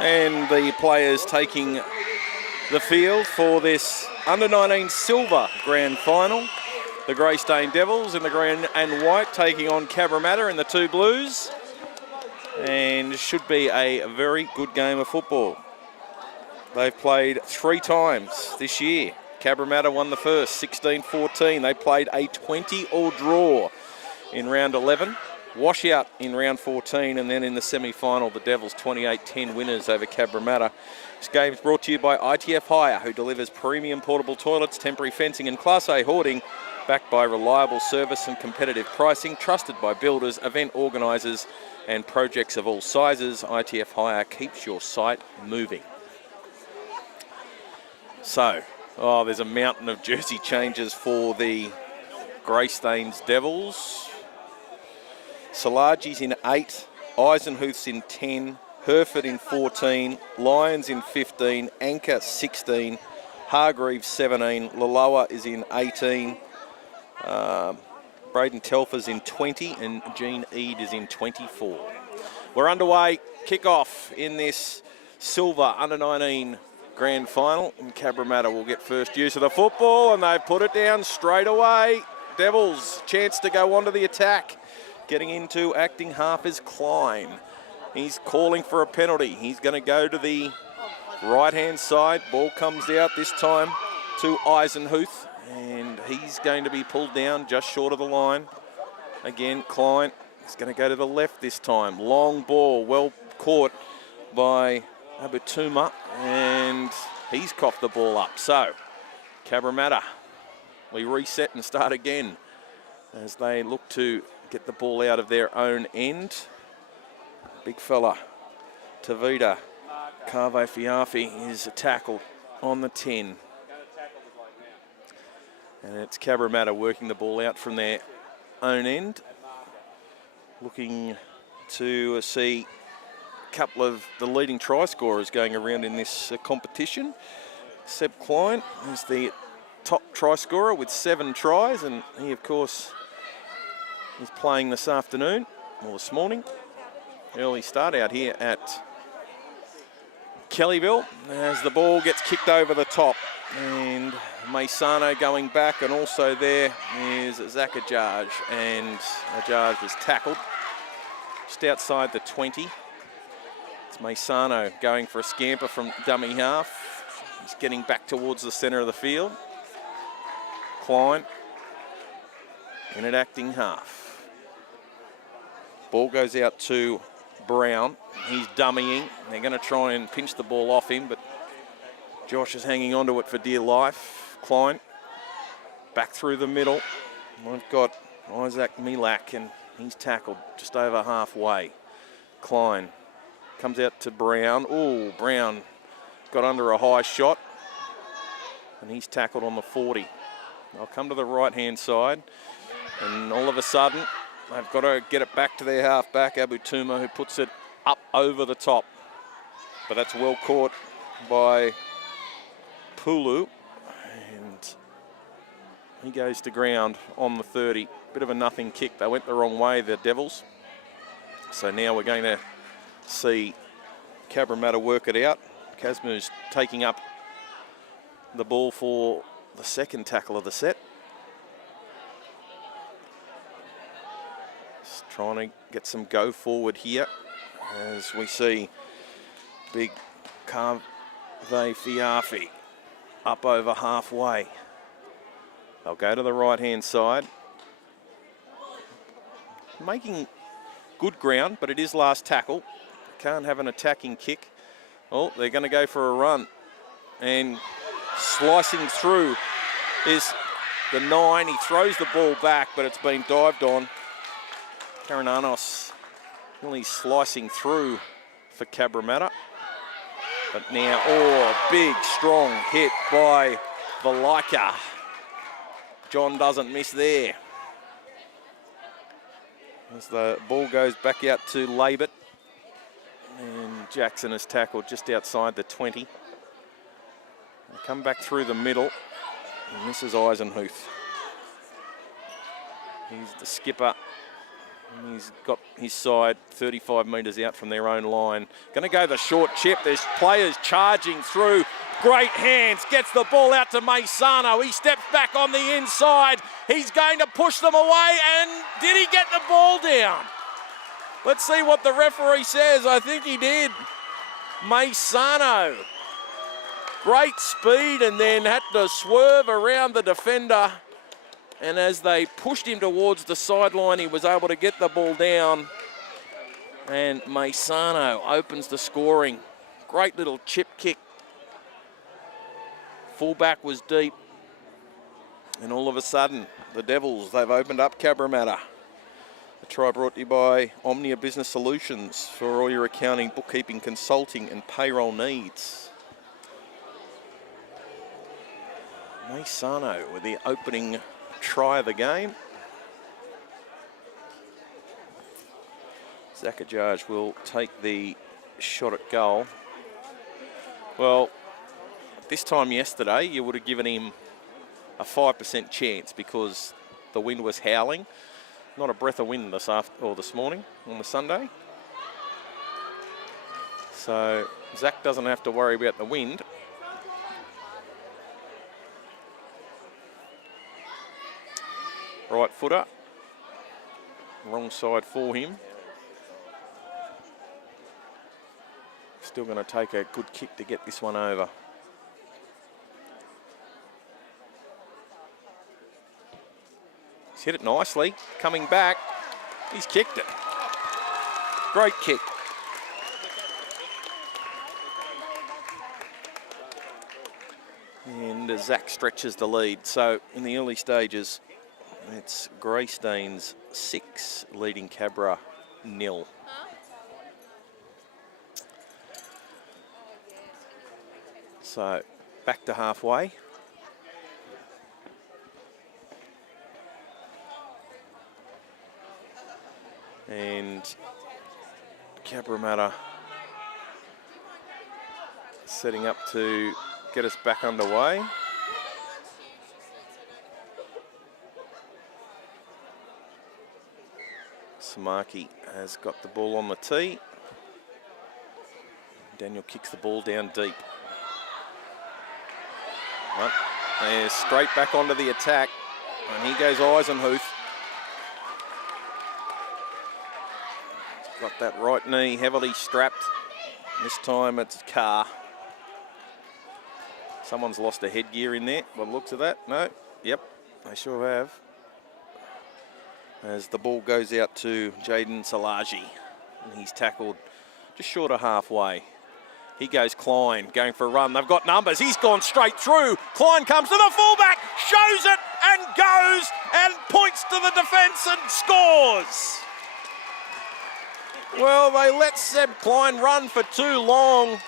And the players taking the field for this under-19 silver grand final. The Greystanes Devils in the green and white taking on Cabramatta in the two blues. And should be a very good game of football. They've played 3 times this year. Cabramatta won the first, 16-14. They played a 20-all draw in round 11. Washout in round 14, and then in the semi-final, the Devils 28-10 winners over Cabramatta. This game is brought to you by ITF Hire, who delivers premium portable toilets, temporary fencing and Class A hoarding, backed by reliable service and competitive pricing, trusted by builders, event organisers and projects of all sizes. ITF Hire keeps your site moving. So, there's a mountain of jersey changes for the Greystanes Devils. Salagi's in 8, Eisenhuth's in 10, Herford in 14, Lyons in 15, Anchor 16, Hargreaves 17, Laloa is in 18, Braden Telfer's in 20, and Gene Eade is in 24. We're underway, kick-off in this silver under-19 grand final, and Cabramatta will get first use of the football, and they've put it down straight away. Devils, chance to go on to the attack. Getting into acting half is Klein. He's calling for a penalty. He's going to go to the right-hand side. Ball comes out this time to Eisenhuth, and he's going to be pulled down just short of the line. Again, Klein is going to go to the left this time. Long ball, well caught by Abutuma, and he's coughed the ball up. So, Cabramatta, we reset and start again as they look to get the ball out of their own end. Big fella, Tavita Carve Fiafi is tackled on the 10. And it's Cabramatta working the ball out from their own end. Looking to see a couple of the leading try scorers going around in this competition. Seb Klein is the top try scorer with 7 tries, and he, of course, is playing this afternoon, or this morning. Early start out here at Kellyville as the ball gets kicked over the top. And Maisano going back, and also there is Zach Ajaj, and Ajaj was tackled just outside the 20. It's Maisano going for a scamper from dummy half. He's getting back towards the centre of the field. Klein in at acting half. Ball goes out to Brown. He's dummying. They're going to try and pinch the ball off him, but Josh is hanging onto it for dear life. Klein back through the middle. We've got Isaac Milak, and he's tackled just over halfway. Klein comes out to Brown. Oh, Brown got under a high shot, and he's tackled on the 40. They'll come to the right-hand side, and all of a sudden, they've got to get it back to their half-back, Abutuma, who puts it up over the top. But that's well caught by Pulu, and he goes to ground on the 30. Bit of a nothing kick. They went the wrong way, the Devils. So now we're going to see Cabramatta work it out. Casmu's taking up the ball for the second tackle of the set. Just trying to get some go forward here as we see big Carve Fiafi up over halfway. They'll go to the right-hand side. Making good ground, but it is last tackle. Can't have an attacking kick. Oh, they're going to go for a run. And slicing through is the 9. He throws the ball back, but it's been dived on. Karananos really slicing through for Cabramatta. But now, big, strong hit by Valaika. John doesn't miss there. As the ball goes back out to Labert. And Jackson is tackled just outside the 20. They come back through the middle. And this is Eisenhuth. He's the skipper And he's got his side 35 metres out from their own line. Going to go the short chip. There's players charging through. Great hands. Gets the ball out to Maisano. He steps back on the inside. He's going to push them away. And did he get the ball down? Let's see what the referee says. I think he did. Maisano. Great speed and then had to swerve around the defender. And as they pushed him towards the sideline, he was able to get the ball down. And Maisano opens the scoring. Great little chip kick. Fullback was deep. And all of a sudden, the Devils, they've opened up Cabramatta. A try brought to you by Omnia Business Solutions for all your accounting, bookkeeping, consulting and payroll needs. Maisano with the opening try of the game. Zakajaj will take the shot at goal. Well, this time yesterday, you would have given him a 5% chance because the wind was howling. Not a breath of wind this morning on the Sunday. So Zach doesn't have to worry about the wind. Right footer, wrong side for him. Still going to take a good kick to get this one over. He's hit it nicely, coming back. He's kicked it. Great kick. And Zach stretches the lead. So in the early stages, it's Greystanes 6, leading Cabra 0. So back to halfway. And Cabramatta setting up to get us back underway. Samaki has got the ball on the tee. Daniel kicks the ball down deep. Right. They're straight back onto the attack. And he goes Eisenhuth. Got that right knee heavily strapped. This time it's Carr. Someone's lost a headgear in there by the looks of that. No, yep, they sure have. As the ball goes out to Jaden Salaji. And he's tackled just short of halfway. He goes Klein, going for a run. They've got numbers. He's gone straight through. Klein comes to the fullback, shows it and goes and points to the defence and scores. Well, they let Seb Klein run for too long.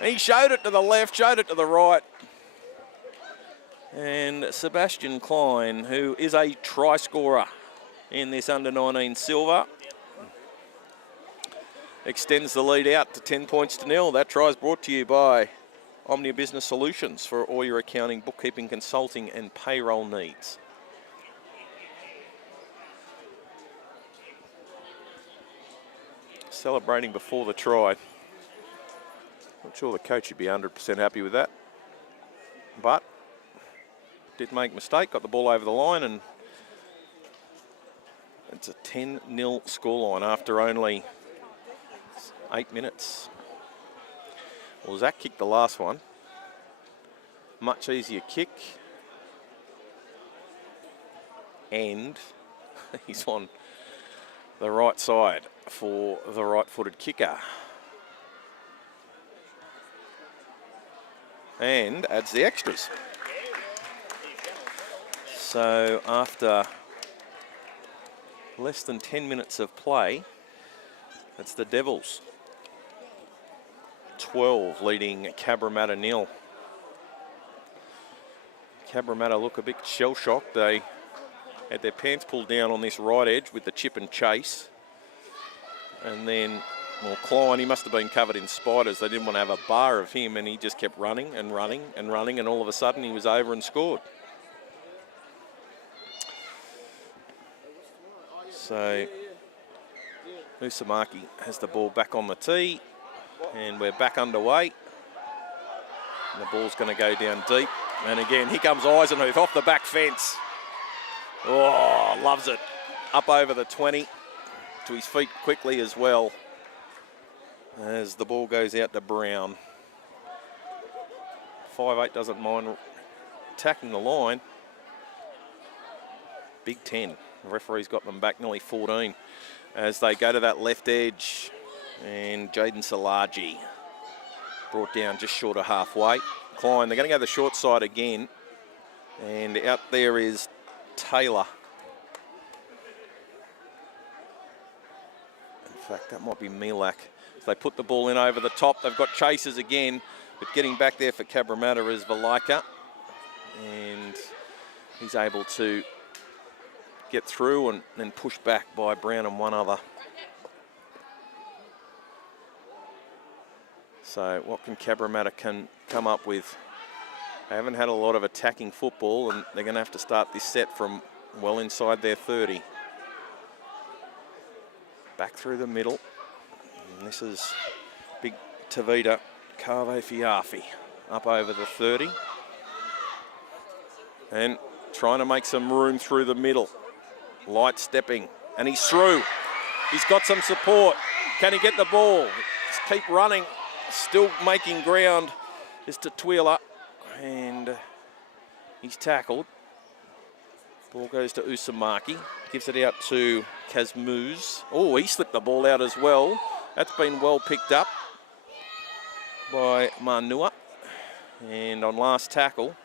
He showed it to the left, showed it to the right. And Sebastian Klein, who is a try scorer in this under-19 silver, extends the lead out to 10 points to 0. That try is brought to you by Omnia Business Solutions for all your accounting, bookkeeping, consulting and payroll needs. Celebrating before the try. Not sure the coach would be 100% happy with that. But did make a mistake, got the ball over the line, and it's a 10-0 scoreline after only 8 minutes. Well, Zach kicked the last one. Much easier kick. And he's on the right side for the right-footed kicker. And adds the extras. So after less than 10 minutes of play, it's the Devils 12 leading Cabramatta 0. Cabramatta look a bit shell-shocked. They had their pants pulled down on this right edge with the chip and chase. And then, well, Klein, he must have been covered in spiders. They didn't want to have a bar of him, and he just kept running and running and running, and all of a sudden he was over and scored. So Usamaki has the ball back on the tee, and we're back underway. And the ball's going to go down deep. And again, here comes Eisenhuth off the back fence. Oh, loves it. Up over the 20, to his feet quickly as well, as the ball goes out to Brown. 5'8" doesn't mind attacking the line. Big 10. The referee's got them back nearly 14 as they go to that left edge. And Jaden Salaji brought down just short of halfway. Klein, they're going to go the short side again. And out there is Taylor. In fact, that might be Milak. So they put the ball in over the top. They've got chasers again, but getting back there for Cabramatta is Valaika. And he's able to get through and then push back by Brown and one other. So what can Cabramatta come up with? They haven't had a lot of attacking football, and they're going to have to start this set from well inside their 30. Back through the middle. And this is big Tavita Kave Fiafi up over the 30. And trying to make some room through the middle. Light stepping, and he's through. He's got some support. Can he get the ball? Just keep running. Still making ground is Tatwila, and he's tackled. Ball goes to Usamaki. Gives it out to Kazmuz. Oh, he slipped the ball out as well. That's been well picked up by Manua. And on last tackle,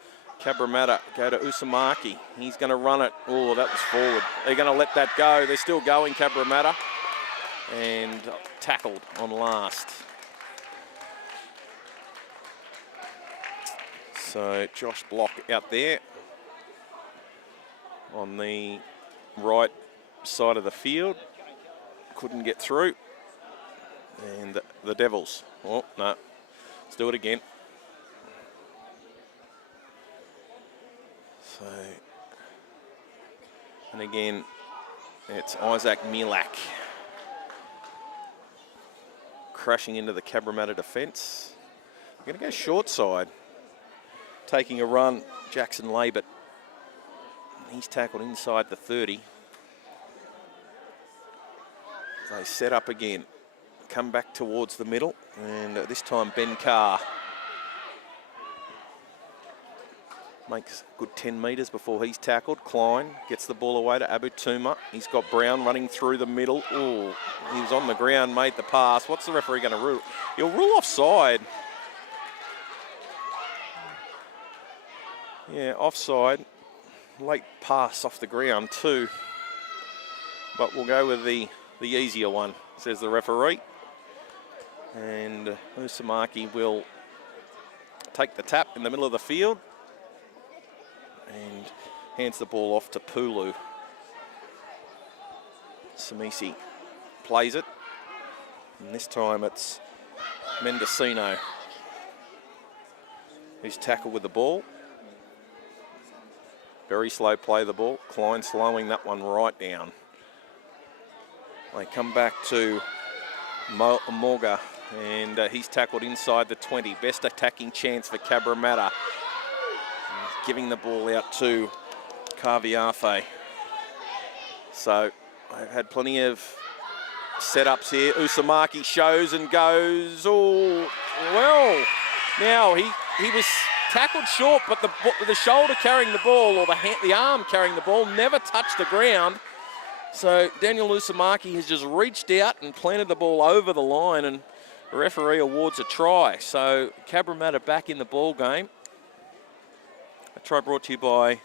Cabramatta go to Usamaki. He's going to run it. Oh, that was forward. They're going to let that go. They're still going, Cabramatta. And tackled on last. So Josh Block out there on the right side of the field. Couldn't get through. And the Devils. Oh, no. Let's do it again. So, and again, it's Isaac Milak crashing into the Cabramatta defence. We're going to go short side. Taking a run, Jackson Labert. He's tackled inside the 30. They set up again. Come back towards the middle, and this time Ben Carr makes a good 10 metres before he's tackled. Klein gets the ball away to Abutuma. He's got Brown running through the middle. Oh, he was on the ground, made the pass. What's the referee going to rule? He'll rule offside. Yeah, offside. Late pass off the ground too. But we'll go with the easier one, says the referee. And Usamaki will take the tap in the middle of the field and hands the ball off to Pulu. Samisi plays it, and this time it's Mendocino who's tackled with the ball. Very slow play of the ball. Klein slowing that one right down. They come back to Morga, and he's tackled inside the 20. Best attacking chance for Cabramatta. Giving the ball out to Kaviafe. So they've had plenty of setups here. Usamaki shows and goes. Oh, well, now he was tackled short, but the shoulder carrying the ball, or the arm carrying the ball, never touched the ground. So Daniel Usamaki has just reached out and planted the ball over the line, and the referee awards a try. So Cabramatta back in the ball game. A try brought to you by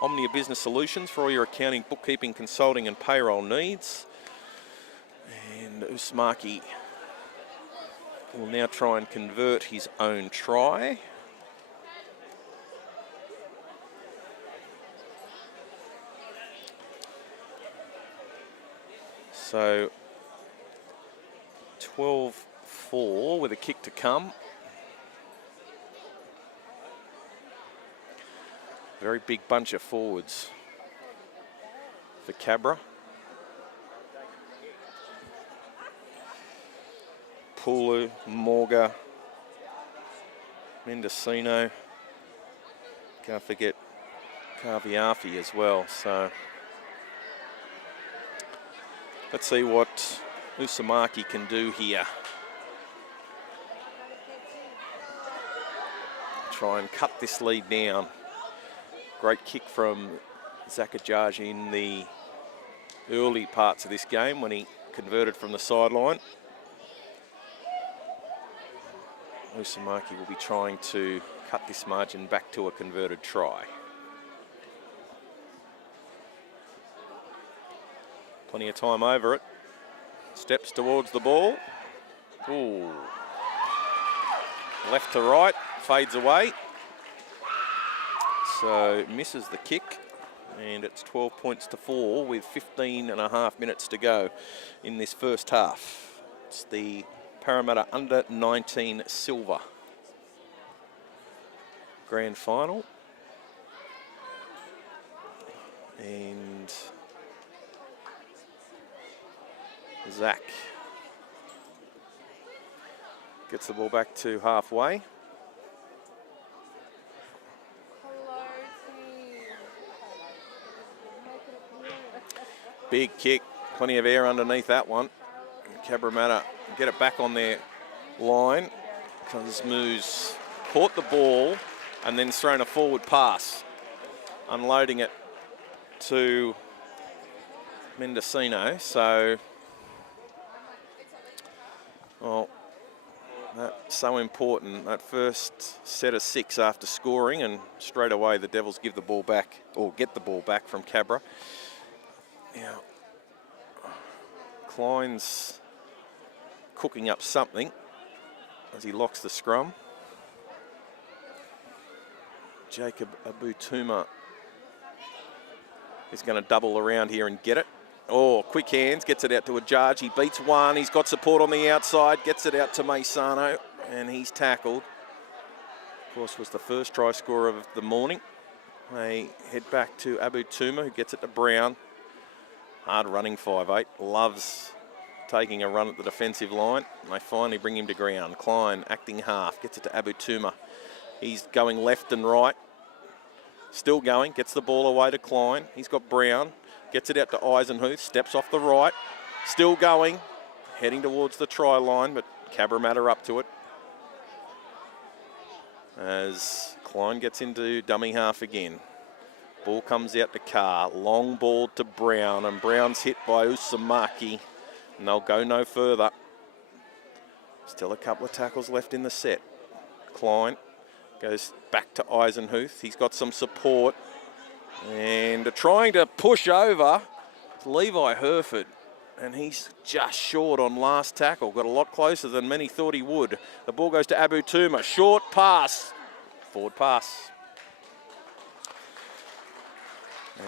Omnia Business Solutions for all your accounting, bookkeeping, consulting and payroll needs. And Usamaki will now try and convert his own try. So 12-4 with a kick to come. Very big bunch of forwards for Cabra. Pulu, Morga, Mendocino. Can't forget Kaviafi as well. So let's see what Usamaki can do here. Try and cut this lead down. Great kick from Zakajaj in the early parts of this game when he converted from the sideline. Usamaki will be trying to cut this margin back to a converted try. Plenty of time over it. Steps towards the ball. Ooh. Left to right, fades away. So misses the kick, and it's 12 points to 4 with 15.5 minutes to go in this first half. It's the Parramatta under-19 silver grand final. And Zach gets the ball back to halfway. Big kick, plenty of air underneath that one. Cabramatta get it back on their line. Moose caught the ball and then thrown a forward pass, unloading it to Mendocino. So, well, that's so important. That first set of 6 after scoring, and straight away the Devils give the ball back, or get the ball back from Cabra. Now, Klein's cooking up something as he locks the scrum. Jacob Abutuma is going to double around here and get it. Oh, quick hands, gets it out to Ajaj. He beats one, he's got support on the outside, gets it out to Maisano, and he's tackled. Of course, was the first try scorer of the morning. They head back to Abutuma, who gets it to Brown. Hard running 5'8", loves taking a run at the defensive line. And they finally bring him to ground. Klein acting half, gets it to Abutuma. He's going left and right. Still going, gets the ball away to Klein. He's got Brown, gets it out to Eisenhuth, steps off the right. Still going, heading towards the try line, but Cabramatta up to it. As Klein gets into dummy half again. Ball comes out to Carr, long ball to Brown, and Brown's hit by Usamaki, and they'll go no further. Still a couple of tackles left in the set. Klein goes back to Eisenhuth. He's got some support, and trying to push over Levi Herford, and he's just short on last tackle. Got a lot closer than many thought he would. The ball goes to Abutuma, short pass, forward pass.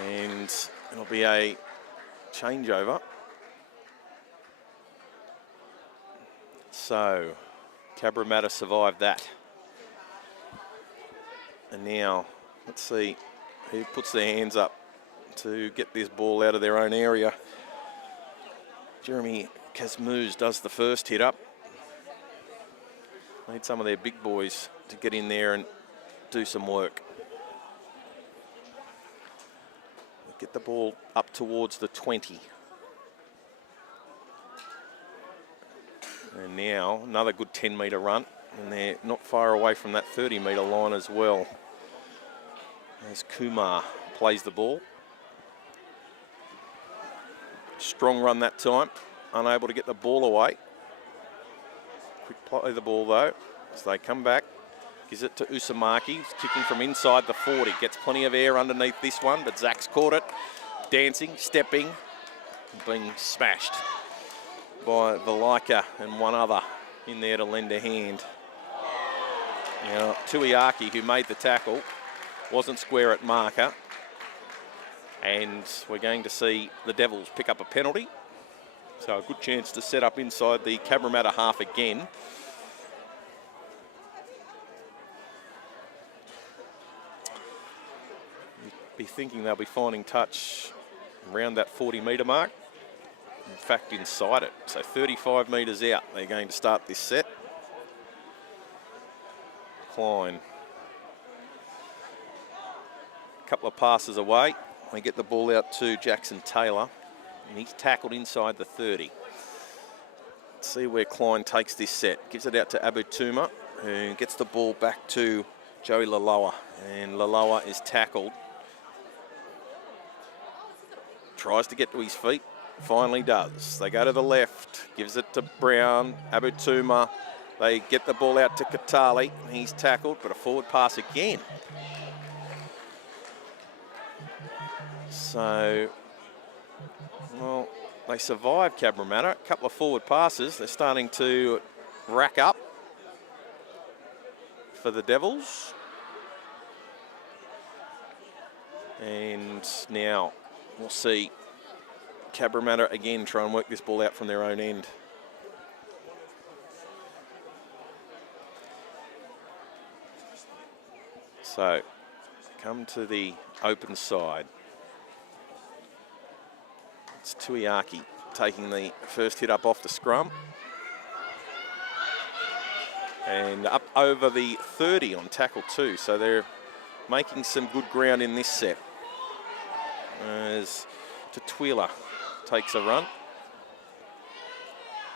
And it'll be a changeover. So, Cabramatta survived that. And now, let's see who puts their hands up to get this ball out of their own area. Jeremy Kazmuz does the first hit up. Need some of their big boys to get in there and do some work. Get the ball up towards the 20. And now another good 10-metre run, and they're not far away from that 30-metre line as well. As Kumar plays the ball. Strong run that time, unable to get the ball away. Quick play the ball though, as they come back. Gives it to Usamaki, he's kicking from inside the 40. Gets plenty of air underneath this one, but Zach's caught it. Dancing, stepping, being smashed by Velika and one other in there to lend a hand. Now, Tuiaki, who made the tackle, wasn't square at marker. And we're going to see the Devils pick up a penalty. So a good chance to set up inside the Cabramatta half again. Be thinking they'll be finding touch around that 40-metre mark. In fact, inside it. So 35 metres out, they're going to start this set. Klein. A couple of passes away. They get the ball out to Jackson Taylor, and he's tackled inside the 30. Let's see where Klein takes this set. Gives it out to Abutuma, who gets the ball back to Joey Laloa, and Laloa is tackled. Tries to get to his feet, finally does. They go to the left, gives it to Brown, Abutuma. They get the ball out to Katali. He's tackled, but a forward pass again. So, well, they survive Cabramatta. A couple of forward passes. They're starting to rack up for the Devils. And now we'll see Cabramatta again try and work this ball out from their own end. So, come to the open side. It's Tuiaki taking the first hit up off the scrum. And up over the 30 on tackle 2. So they're making some good ground in this set. As Tutuila takes a run.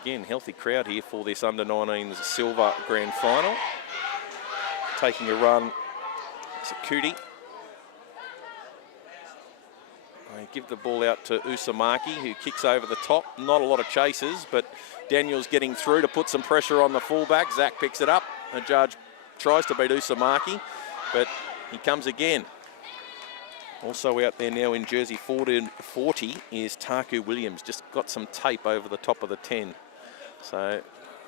Again, healthy crowd here for this under-19s silver grand final. Taking a run. Sakuti. They give the ball out to Usamaki, who kicks over the top. Not a lot of chasers, but Daniel's getting through to put some pressure on the fullback. Zach picks it up. The judge tries to beat Usamaki, but he comes again. Also out there now in jersey 40 is Taku Williams. Just got some tape over the top of the 10. So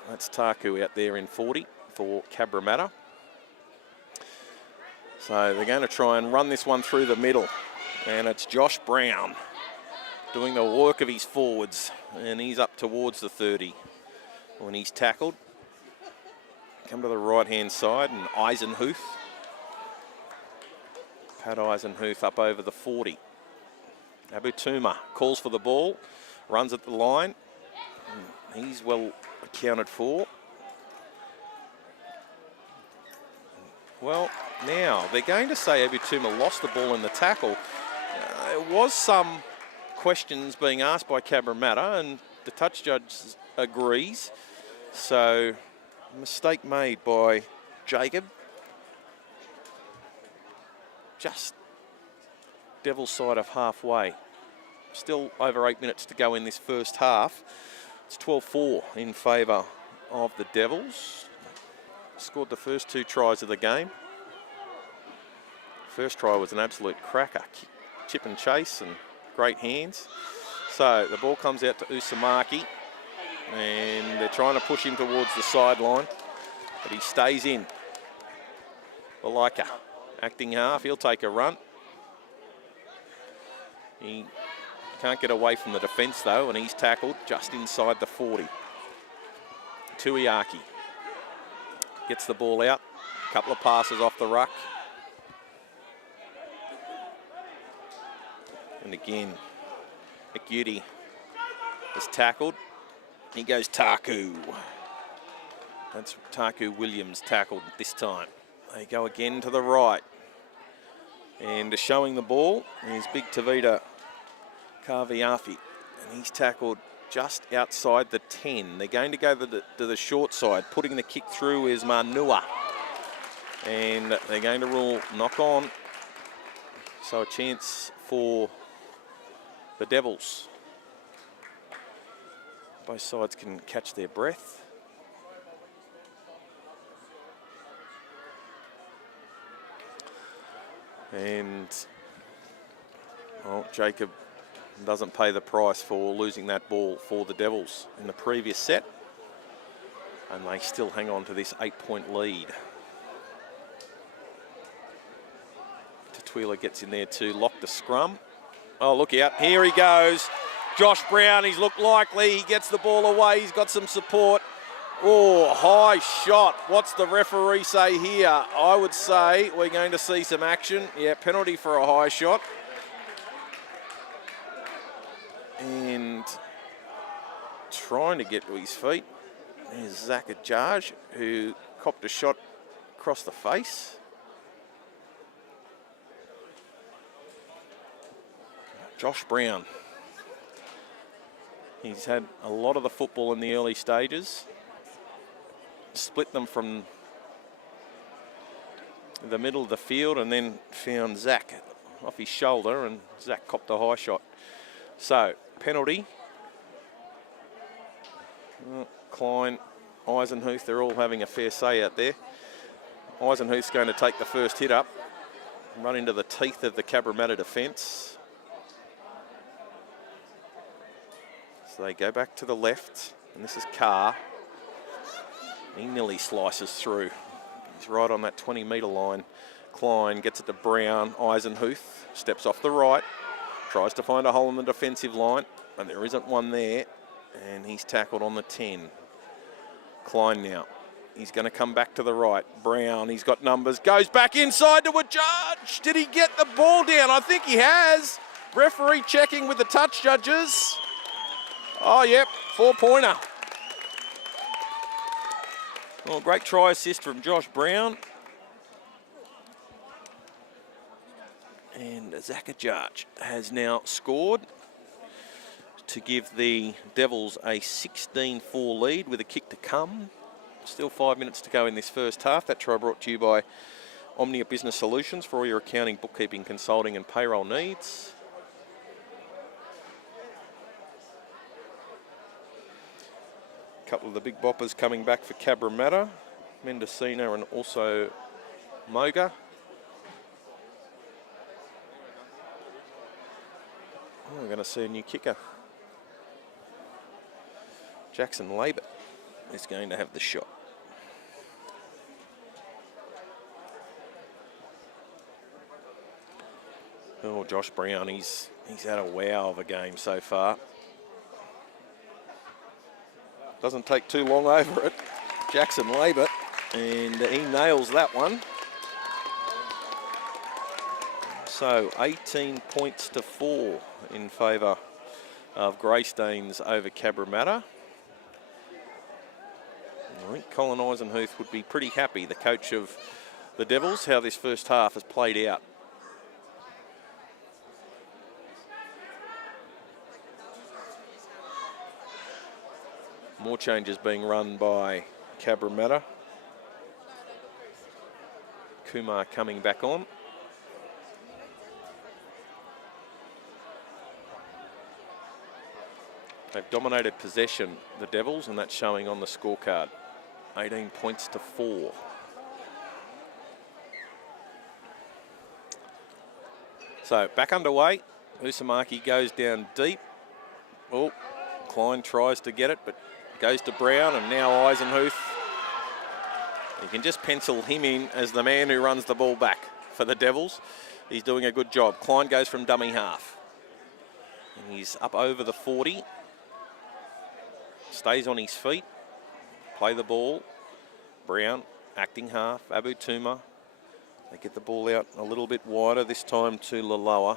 that's Taku out there in 40 for Cabramatta. So they're going to try and run this one through the middle. And it's Josh Brown doing the work of his forwards. And he's up towards the 30 when he's tackled. Come to the right-hand side, and Eisenhuth. Pat Eisenhuth up over the 40. Abutuma calls for the ball, runs at the line. He's well accounted for. Well, now they're going to say Abutuma lost the ball in the tackle. There was some questions being asked by Cabramatta, and the touch judge agrees. So, mistake made by Jacob. Just Devil's side of halfway. Still over 8 minutes to go in this first half. It's 12-4 in favour of the Devils. Scored the first 2 tries of the game. First try was an absolute cracker. Chip and chase and great hands. So the ball comes out to Usamaki, and they're trying to push him towards the sideline, but he stays in. Balaika acting half, he'll take a run. He can't get away from the defence though, and he's tackled just inside the 40. Tuiaki gets the ball out, a couple of passes off the ruck. And again, Aguti is tackled. He goes Taku. That's Taku Williams tackled this time. They go again to the right. And showing the ball is Big Tavita Kaviafi. And he's tackled just outside the 10. They're going to go to the short side. Putting the kick through is Manua. And they're going to rule knock on. So a chance for the Devils. Both sides can catch their breath. And, well, Jacob doesn't pay the price for losing that ball for the Devils in the previous set. And they still hang on to this 8-point lead. Tutuila gets in there to lock the scrum. Oh, look out. Here he goes. Josh Brown, he's looked likely. He gets the ball away. He's got some support. Oh, high shot. What's the referee say here? I would say we're going to see some action. Yeah, penalty for a high shot. And trying to get to his feet. There's Zach Ajaj, who copped a shot across the face. Josh Brown. He's had a lot of the football in the early stages. Split them from the middle of the field and then found Zach off his shoulder, and Zach copped a high shot. So, penalty. Klein, Eisenhuth, they're all having a fair say out there. Eisenhuth's going to take the first hit up, run into the teeth of the Cabramatta defence. So they go back to the left, and this is Carr. He nearly slices through. He's right on that 20-metre line. Klein gets it to Brown. Eisenhuth steps off the right, tries to find a hole in the defensive line, and there isn't one there, and he's tackled on the 10. Klein now. He's going to come back to the right. Brown, he's got numbers, goes back inside to a judge. Did he get the ball down? I think he has. Referee checking with the touch judges. Oh, yep, 4-pointer. Well, great try assist from Josh Brown. And Zach Ajaj has now scored to give the Devils a 16-4 lead with a kick to come. Still 5 minutes to go in this first half. That try brought to you by Omnia Business Solutions for all your accounting, bookkeeping, consulting and payroll needs. A couple of the big boppers coming back for Cabramatta, Mendocino and also Moga. Oh, we're going to see a new kicker. Jackson Labert is going to have the shot. Oh, Josh Brown, he's had a wow of a game so far. Doesn't take too long over it. Jackson Labert, and he nails that one. So 18 points to 4 in favour of Greystanes over Cabramatta. I think Colin Eisenhuth would be pretty happy, the coach of the Devils, how this first half has played out. More changes being run by Cabramatta. Kumar coming back on. They've dominated possession, the Devils, and that's showing on the scorecard. 18 points to 4. So back underway. Usamaki goes down deep. Oh, Klein tries to get it, but goes to Brown, and now Eisenhuth. You can just pencil him in as the man who runs the ball back for the Devils. He's doing a good job. Klein goes from dummy half. And he's up over the 40. Stays on his feet. Play the ball. Brown, acting half. Abu Tuma. They get the ball out a little bit wider, this time to Laloa.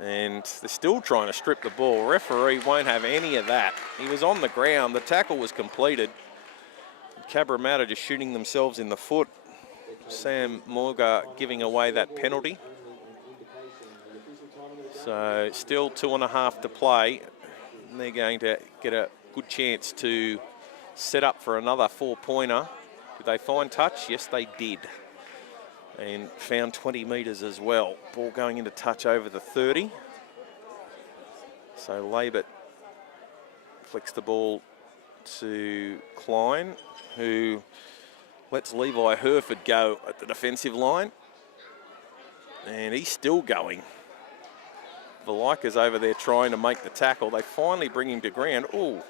And they're still trying to strip the ball. Referee won't have any of that. He was on the ground. The tackle was completed. Cabramatta just shooting themselves in the foot. Sam Morga giving away that penalty. So still 2.5 to play. And they're going to get a good chance to set up for another 4-pointer. Did they find touch? Yes, they did. And found 20 metres as well. Ball going into touch over the 30. So Labert flicks the ball to Klein, who lets Levi Herford go at the defensive line. And he's still going. Valika's over there trying to make the tackle. They finally bring him to ground. Ooh,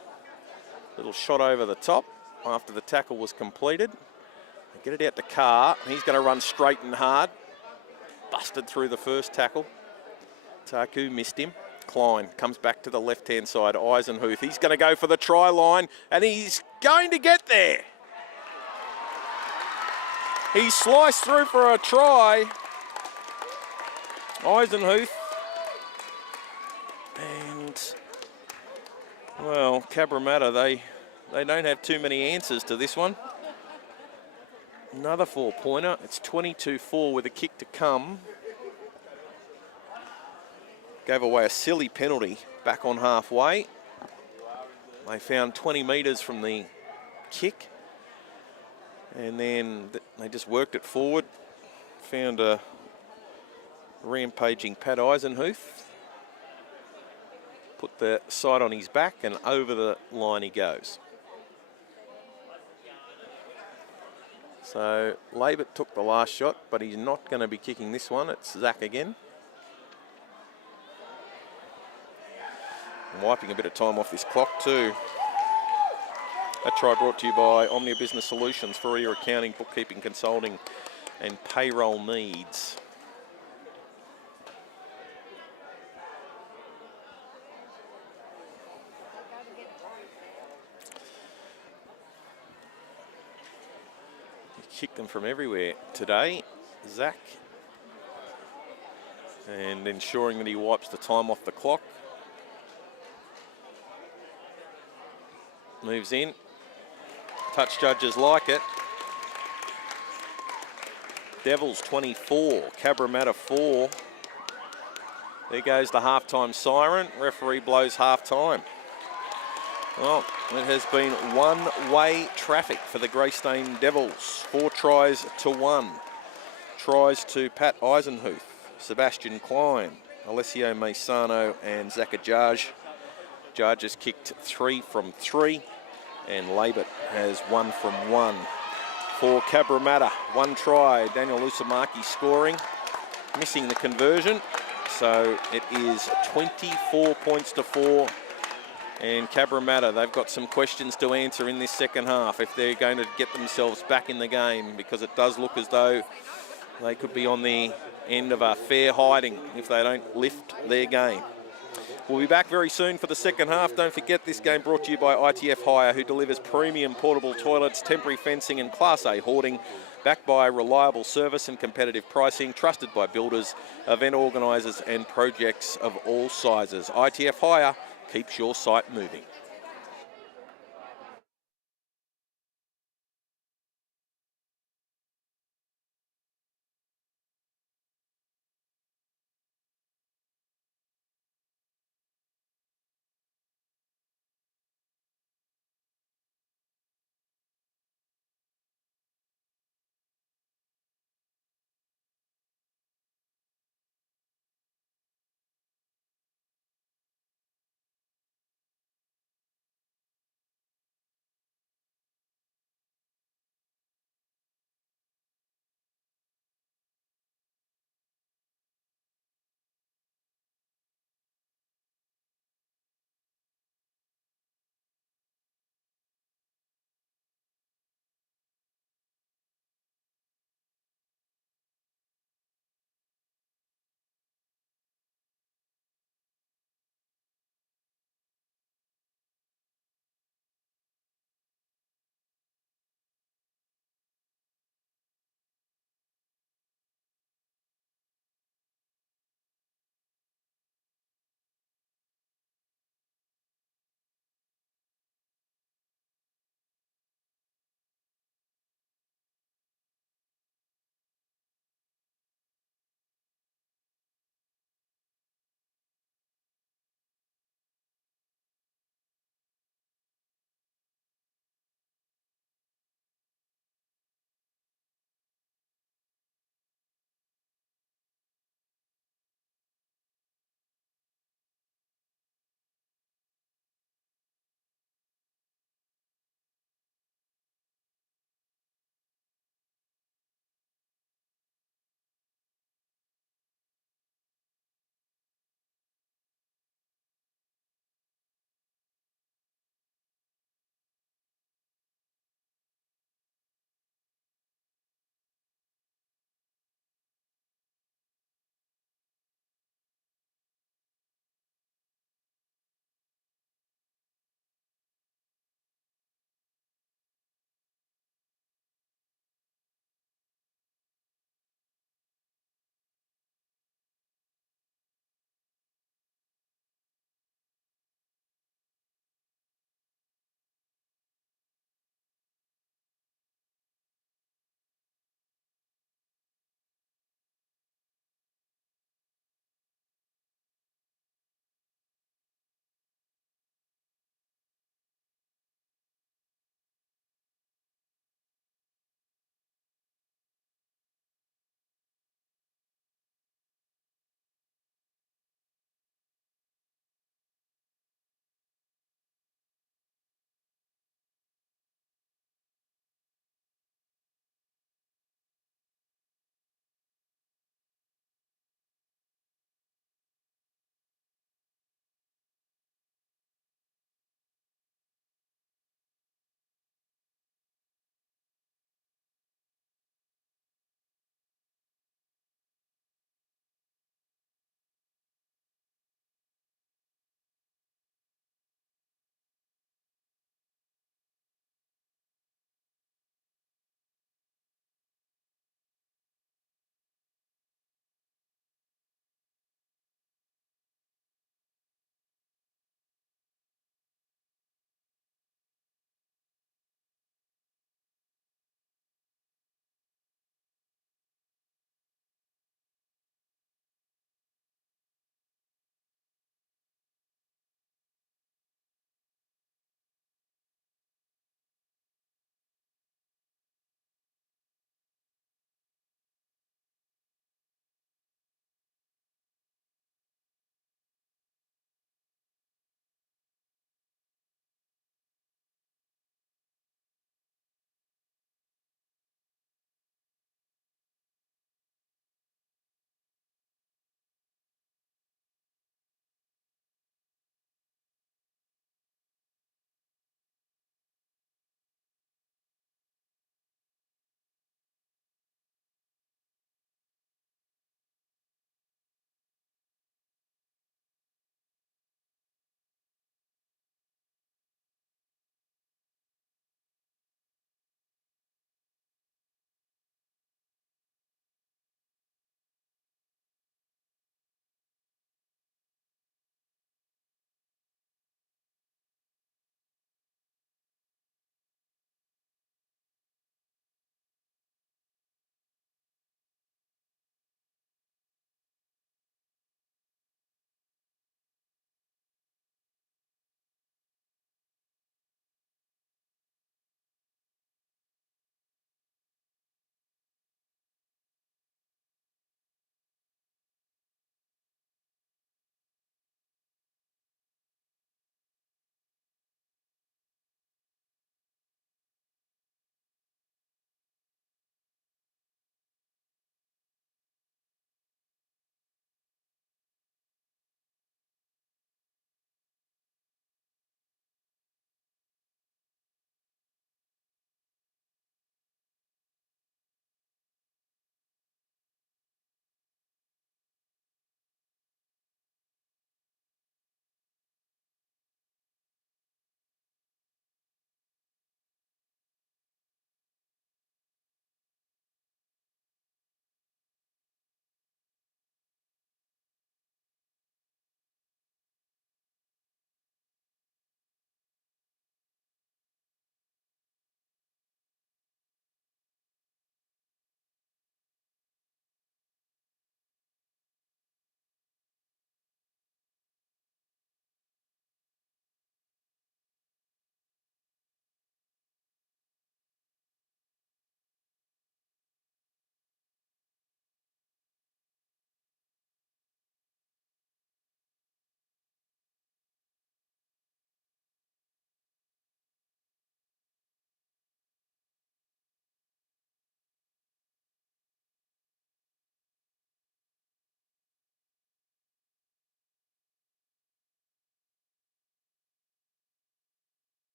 little shot over the top after the tackle was completed. They get it out to Carr. He's going to run straight and hard. Busted through the first tackle. Taku missed him. Klein comes back to the left-hand side. Eisenhuth, he's going to go for the try line, and he's going to get there. He sliced through for a try. Eisenhuth. And Well, Cabramatta, they don't have too many answers to this one. Another 4-pointer. It's 22-4 with a kick to come. Gave away a silly penalty back on halfway. They found 20 metres from the kick. And then they just worked it forward. Found a rampaging Pat Eisenhuth. Put the side on his back and over the line he goes. So Labert took the last shot, but he's not going to be kicking this one. It's Zach again. And wiping a bit of time off this clock too. That try brought to you by Omnia Business Solutions for all your accounting, bookkeeping, consulting and payroll needs. He kicked them from everywhere today, Zach. And ensuring that he wipes the time off the clock. Moves in. Touch judges like it. Devils 24, Cabramatta 4. There goes the halftime siren. Referee blows halftime. Well, it has been one-way traffic for the Greystanes Devils. 4 tries to 1. Tries to Pat Eisenhuth, Sebastian Klein, Alessio Maisano and Zach Ajaj. Judge has kicked 3 from 3. And Labert has 1 from 1 for Cabramatta. 1 try, Daniel Lusamaki scoring, missing the conversion. So it is 24 points to 4. And Cabramatta, they've got some questions to answer in this second half if they're going to get themselves back in the game, because it does look as though they could be on the end of a fair hiding if they don't lift their game. We'll be back very soon for the second half. Don't forget, this game brought to you by ITF Hire, who delivers premium portable toilets, temporary fencing and Class A hoarding, backed by reliable service and competitive pricing, trusted by builders, event organisers and projects of all sizes. ITF Hire keeps your site moving.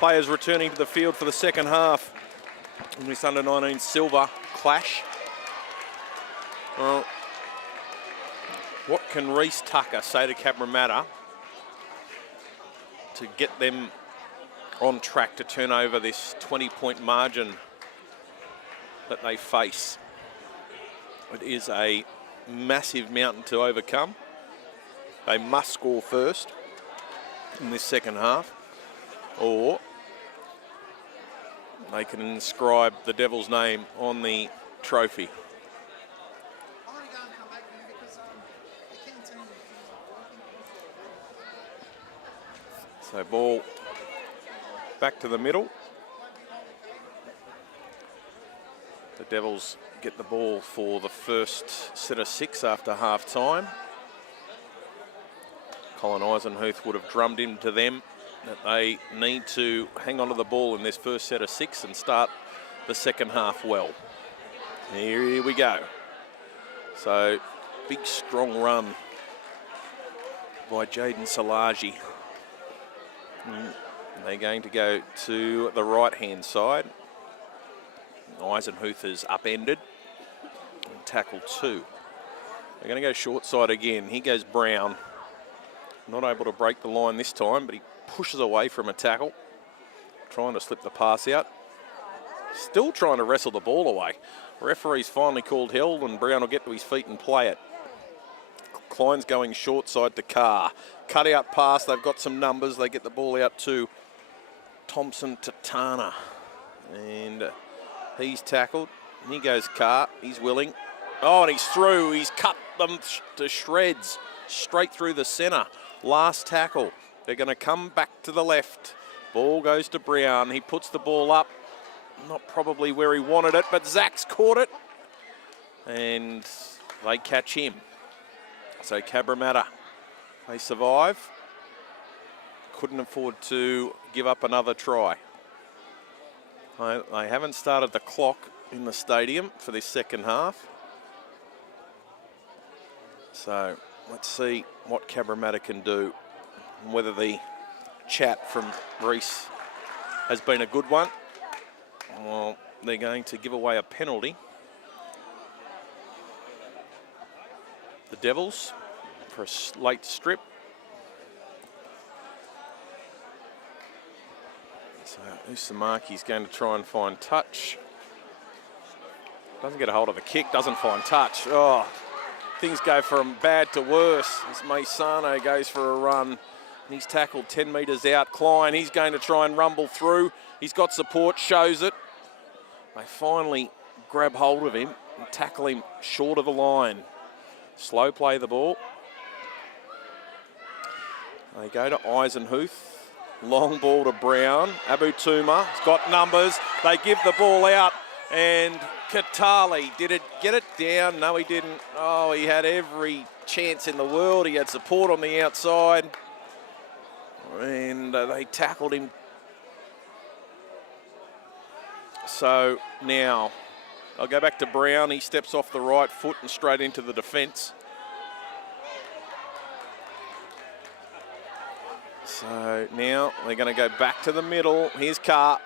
Players returning to the field for the second half in this under-19 silver clash. Well, what can Reese Tucker say to Cabramatta to get them on track to turn over this 20-point margin that they face? It is a massive mountain to overcome. They must score first in this second half, or they can inscribe the Devil's name on the trophy. So ball back to the middle. The Devils get the ball for the first set of 6 after half time. Colin Eisenhuth would have drummed into them that they need to hang on to the ball in this first set of 6 and start the second half well. Here we go. So big strong run by Jaden Salagi. They're going to go to the right-hand side. Eisenhuth is upended. And tackle 2. They're going to go short side again. Here goes Brown. Not able to break the line this time, but he pushes away from a tackle. Trying to slip the pass out. Still trying to wrestle the ball away. Referee's finally called held, and Brown will get to his feet and play it. Klein's going short side to Carr. Cut out pass, they've got some numbers. They get the ball out to Thompson to Tana. And he's tackled. Here goes Carr, he's willing. Oh, and he's through. He's cut them to shreds. Straight through the centre. Last tackle. They're going to come back to the left. Ball goes to Brown. He puts the ball up. Not probably where he wanted it, but Zach's caught it. And they catch him. So Cabramatta, they survive. Couldn't afford to give up another try. They haven't started the clock in the stadium for this second half. So let's see what Cabramatta can do. Whether the chat from Reese has been a good one. Well, they're going to give away a penalty. The Devils for a late strip. So Usamaki's going to try and find touch. Doesn't get a hold of the kick, doesn't find touch. Oh, things go from bad to worse as Maisano goes for a run. And he's tackled 10 metres out. Klein, he's going to try and rumble through. He's got support, shows it. They finally grab hold of him and tackle him short of the line. Slow play the ball. They go to Eisenhuth. Long ball to Brown. Abu Tuma has got numbers. They give the ball out. And Katali, did it get it down? No, he didn't. Oh, he had every chance in the world. He had support on the outside. And they tackled him. So now I'll go back to Brown. He steps off the right foot and straight into the defence. So now they're going to go back to the middle. Here's Carr.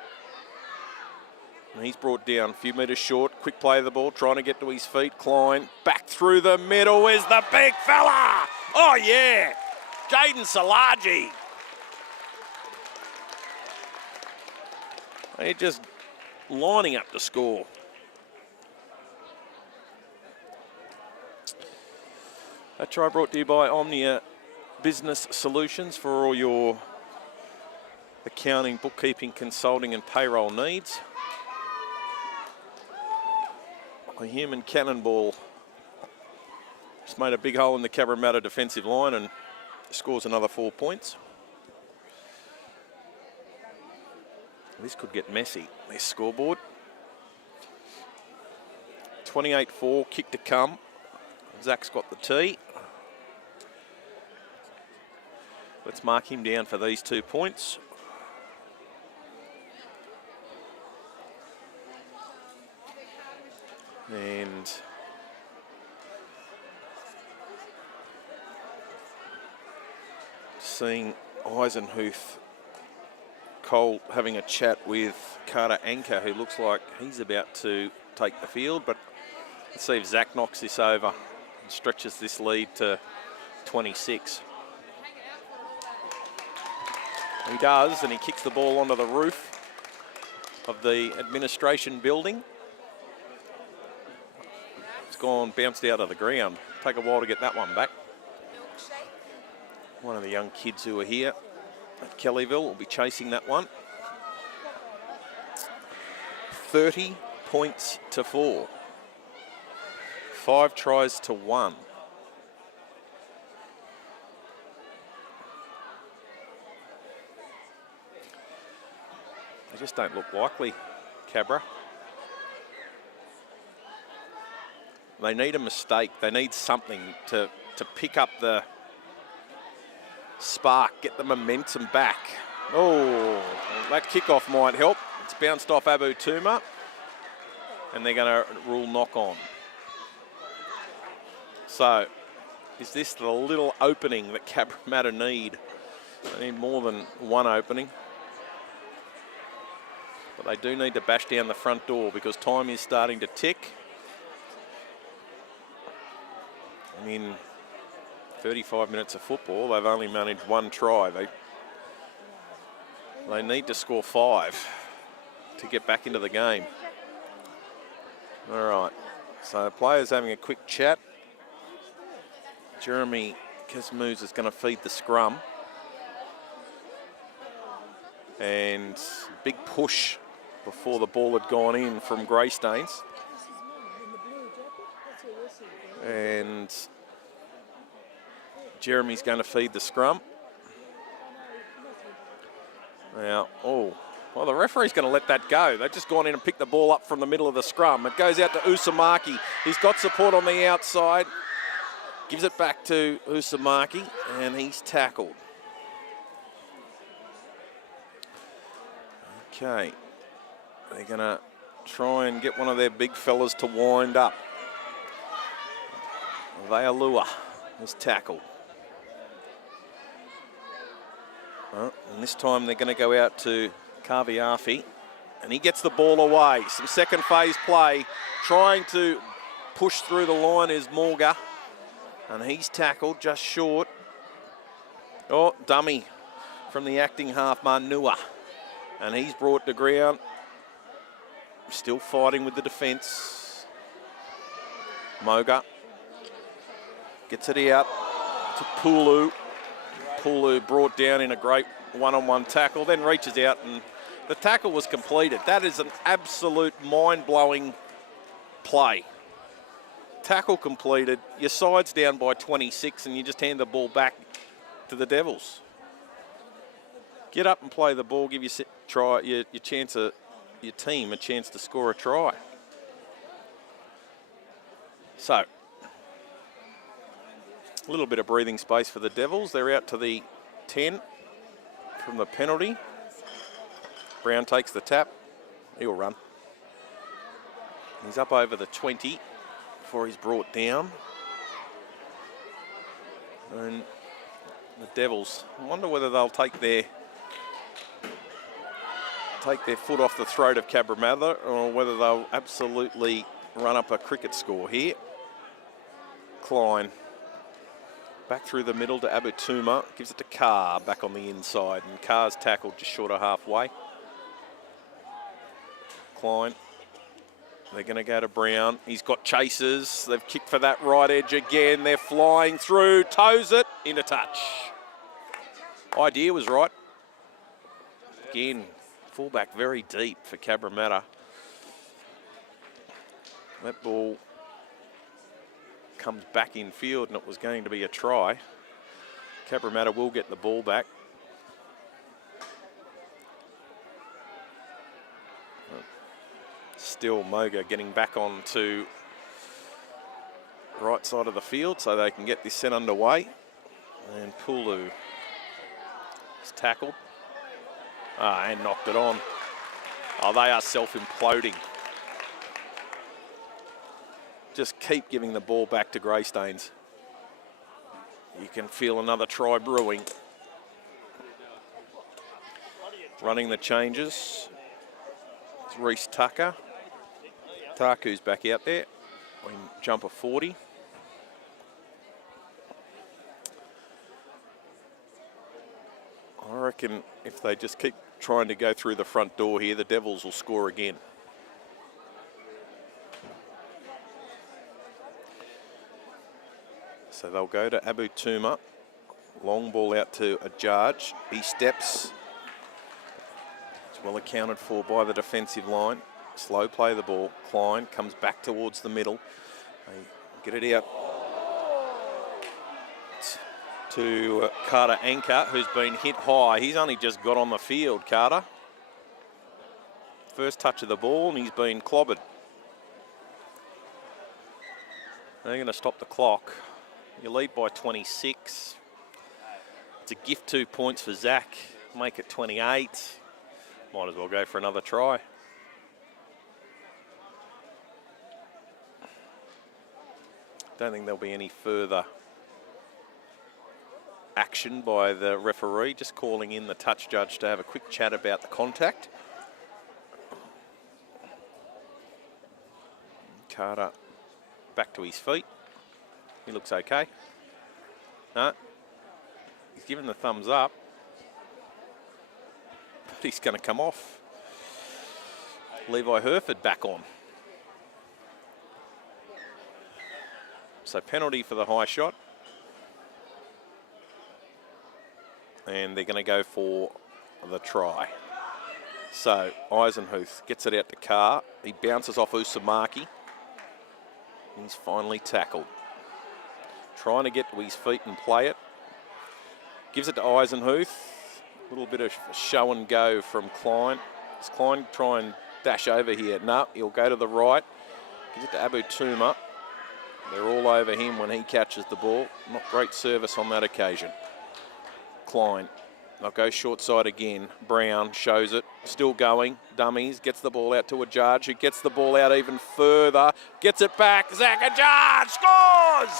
And he's brought down a few metres short. Quick play of the ball, trying to get to his feet. Klein back through the middle is the big fella. Oh, yeah. Jaden Salagi. They're just lining up to score. That try brought to you by Omnia Business Solutions for all your accounting, bookkeeping, consulting and payroll needs. A human cannonball just made a big hole in the Cabramatta defensive line and scores another 4 points. This could get messy, this scoreboard. 28-4, kick to come. Zach's got the tee. Let's mark him down for these 2 points. And seeing Eisenhuth told, having a chat with Carter Anker, who looks like he's about to take the field, but let's see if Zach knocks this over and stretches this lead to 26. He does, and he kicks the ball onto the roof of the administration building. It's gone, bounced out of the ground. Take a while to get that one back. One of the young kids who are here at Kellyville will be chasing that one. 30 points to 4. 5 tries to 1. They just don't look likely, Cabra. They need a mistake. They need something to pick up the spark, get the momentum back. Oh, that kickoff might help. It's bounced off Abu Tuma, and they're going to rule knock on. So, is this the little opening that Cabramatta need? They need more than one opening. But they do need to bash down the front door because time is starting to tick. And in 35 minutes of football, they've only managed 1 try. They need to score 5 to get back into the game. All right, so the players having a quick chat. Jeremy Kesmoos is going to feed the scrum. And big push before the ball had gone in from Greystanes. And Jeremy's going to feed the scrum. Now, well, the referee's going to let that go. They've just gone in and picked the ball up from the middle of the scrum. It goes out to Usamaki. He's got support on the outside. Gives it back to Usamaki, and he's tackled. Okay. They're going to try and get one of their big fellas to wind up. Vaialua is tackled. And this time they're going to go out to Kaviafi, and he gets the ball away. Some second phase play. Trying to push through the line is Morga, and he's tackled just short. Oh, dummy from the acting half, Manua, and he's brought to ground. Still fighting with the defence. Moga gets it out to Pulu. Pulu brought down in a great one-on-one tackle, then reaches out and the tackle was completed. That is an absolute mind-blowing play. Tackle completed, your side's down by 26 and you just hand the ball back to the Devils. Get up and play the ball, give your team a chance to score a try. So, a little bit of breathing space for the Devils. They're out to the 10 from the penalty. Brown takes the tap. He'll run. He's up over the 20 before he's brought down. And the Devils, I wonder whether they'll take their foot off the throat of Cabramatta or whether they'll absolutely run up a cricket score here. Klein back through the middle to Abutuma, gives it to Carr back on the inside, and Carr's tackled just short of halfway. Klein, they're going to go to Brown. He's got chasers. They've kicked for that right edge again. They're flying through, toes it, into touch. Idea was right. Again, fullback very deep for Cabramatta. That ball comes back in field and it was going to be a try. Cabramatta will get the ball back. Still Moga getting back on to right side of the field so they can get this set underway. And Pulu is tackled. And knocked it on. Oh, they are self-imploding. Just keep giving the ball back to Greystanes. You can feel another try brewing. Running the changes. It's Reese Tucker. Taku's back out there. In jumper 40. I reckon if they just keep trying to go through the front door here, the Devils will score again. So they'll go to Abu Tuma. Long ball out to a Judge. He steps. It's well accounted for by the defensive line. Slow play the ball. Klein comes back towards the middle. They get it out to Carter Anker, who's been hit high. He's only just got on the field, Carter. First touch of the ball, and he's been clobbered. They're going to stop the clock. You lead by 26. It's a gift 2 points for Zach. Make it 28. Might as well go for another try. Don't think there'll be any further action by the referee, just calling in the touch judge to have a quick chat about the contact. Carter back to his feet. He looks okay. No, he's given the thumbs up, but he's going to come off. Levi Herford back on. So penalty for the high shot. And they're going to go for the try. So Eisenhuth gets it out to Carr. He bounces off Usamaki. He's finally tackled. Trying to get to his feet and play it. Gives it to Eisenhuth. A little bit of show and go from Klein. Does Klein try and dash over here? No, he'll go to the right. Gives it to Abu Tuma. They're all over him when he catches the ball. Not great service on that occasion. Klein, they'll go short side again. Brown shows it, still going. Dummies, gets the ball out to a Judge, who gets the ball out even further. Gets it back, Zach Judge scores!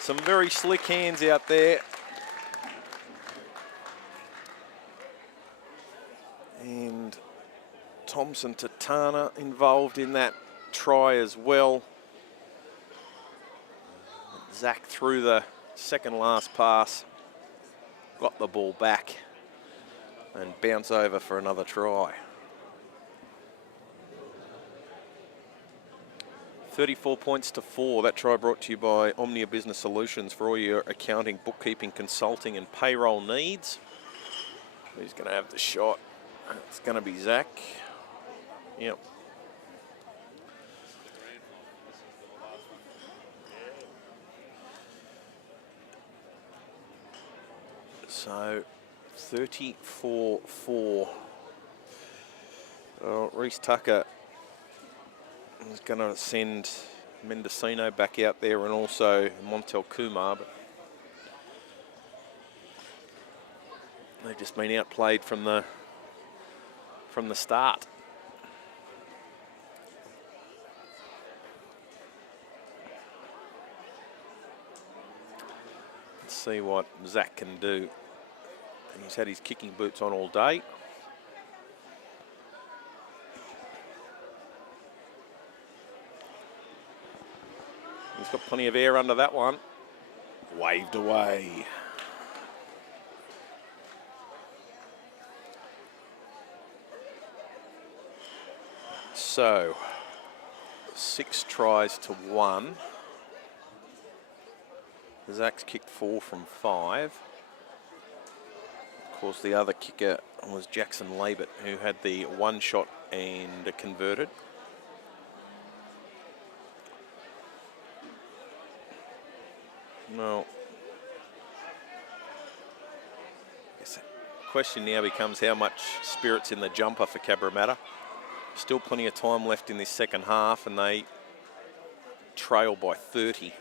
Some very slick hands out there. And Thompson Tatana involved in that try as well. Zach threw the second last pass, got the ball back and bounce over for another try. 34 points to 4. That try brought to you by Omnia Business Solutions for all your accounting, bookkeeping, consulting and payroll needs. Who's going to have the shot? It's going to be Zach. Yep. So 34-4. Reese Tucker is going to send Mendocino back out there and also Montel Kumar, but they've just been outplayed from the start. Let's see what Zach can do. He's had his kicking boots on all day. He's got plenty of air under that one. Waved away. So, 6 tries to 1. Zach's kicked 4 from 5. Of course, the other kicker was Jackson Labert, who had the 1 shot and converted. Well, I guess the question now becomes how much spirit's in the jumper for Cabramatta. Still plenty of time left in this second half, and they trail by 30.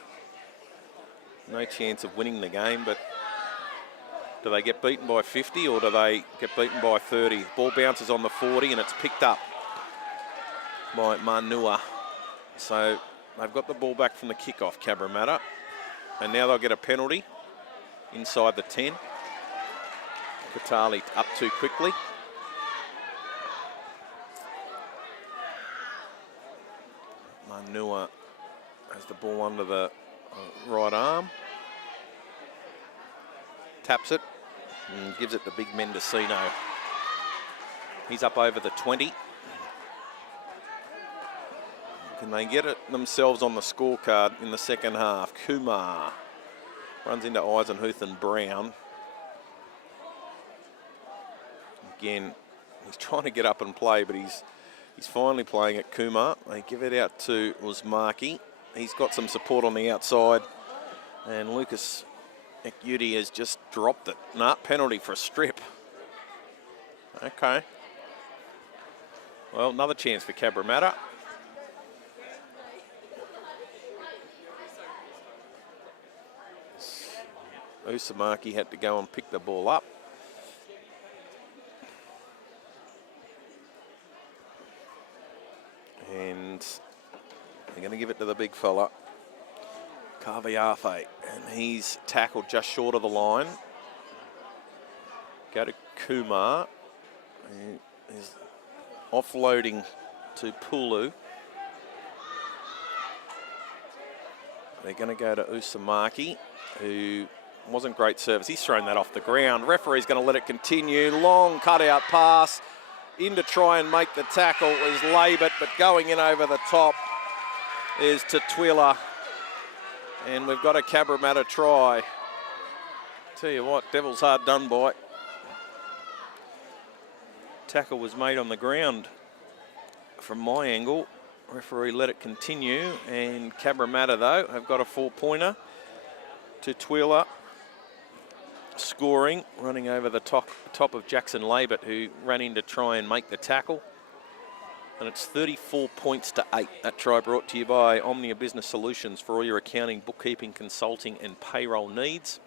No chance of winning the game, but do they get beaten by 50 or do they get beaten by 30? Ball bounces on the 40 and it's picked up by Manua. So they've got the ball back from the kickoff, Cabramatta, and now they'll get a penalty inside the 10. Katali up too quickly. Manua has the ball under the right arm. Taps it and gives it to big Mendocino. He's up over the 20. Can they get it themselves on the scorecard in the second half? Kumar runs into Eisenhuth and Brown. Again, he's trying to get up and play, but he's finally playing at Kumar. They give it out to Usmaki. He's got some support on the outside, and Lucas Ekyudi has just dropped it. Nah, penalty for a strip. Okay. Well, another chance for Cabramatta. Usmaki had to go and pick the ball up. And they're going to give it to the big fella, Kaviafe, and he's tackled just short of the line. Go to Kumar. He's offloading to Pulu. They're going to go to Usmaki, who wasn't great service. He's thrown that off the ground. Referee's going to let it continue. Long cutout pass in to try and make the tackle is Labert, but going in over the top is Tatwila. And we've got a Cabramatta try. Tell you what, Devils hard done by. Tackle was made on the ground from my angle. Referee let it continue, and Cabramatta, though, have got a 4-pointer. Tatwila scoring, running over the top of Jackson Labert, who ran in to try and make the tackle. And it's 34 points to 8. That try brought to you by Omnia Business Solutions for all your accounting, bookkeeping, consulting and payroll needs.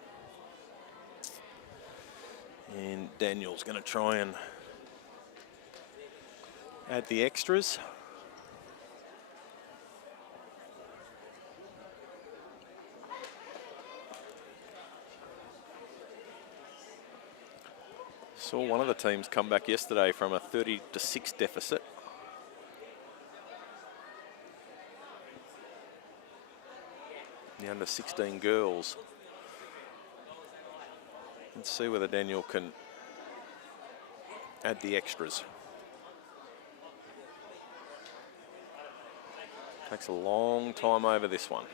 And Daniel's going to try and add the extras. Saw one of the teams come back yesterday from a 30-6 deficit. The under-16 girls. Let's see whether Daniel can add the extras. Takes a long time over this one.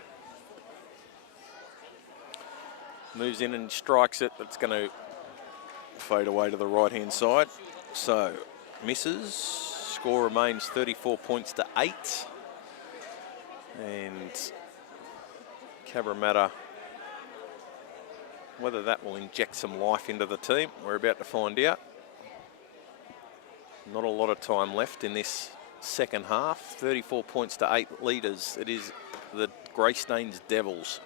Moves in and strikes it. That's going to fade away to the right-hand side. So, misses. Score remains 34 points to 8. And Cabramatta, whether that will inject some life into the team, we're about to find out. Not a lot of time left in this second half. 34 points to 8 leaders. It is the Greystanes Devils.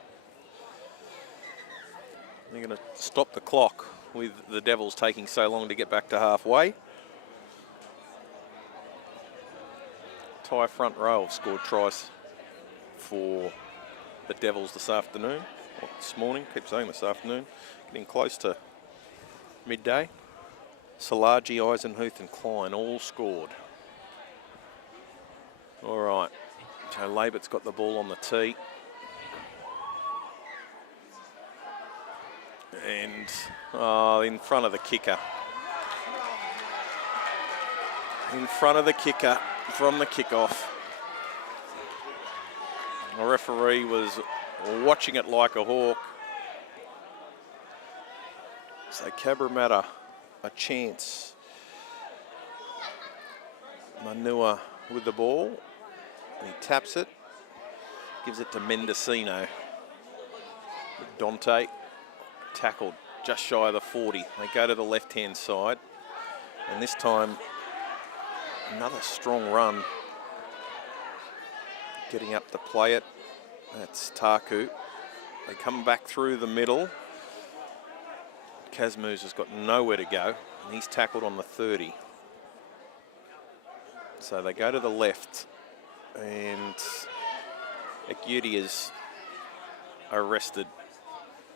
They're going to stop the clock with the Devils taking so long to get back to halfway. Entire front row have scored tries for the Devils this afternoon, or this morning, keep saying this afternoon, getting close to midday. Salagi, Eisenhuth and Klein all scored. All right, so Labert's got the ball on the tee. And in front of the kicker. In front of the kicker from the kickoff. The referee was watching it like a hawk. So Cabramatta, a chance. Manua with the ball. He taps it. Gives it to Mendocino. Dante tackled just shy of the 40. They go to the left-hand side. And this time, another strong run. Getting up to play it. That's Taku. They come back through the middle. Kazmuz has got nowhere to go. And he's tackled on the 30. So they go to the left. And Ekyudi is arrested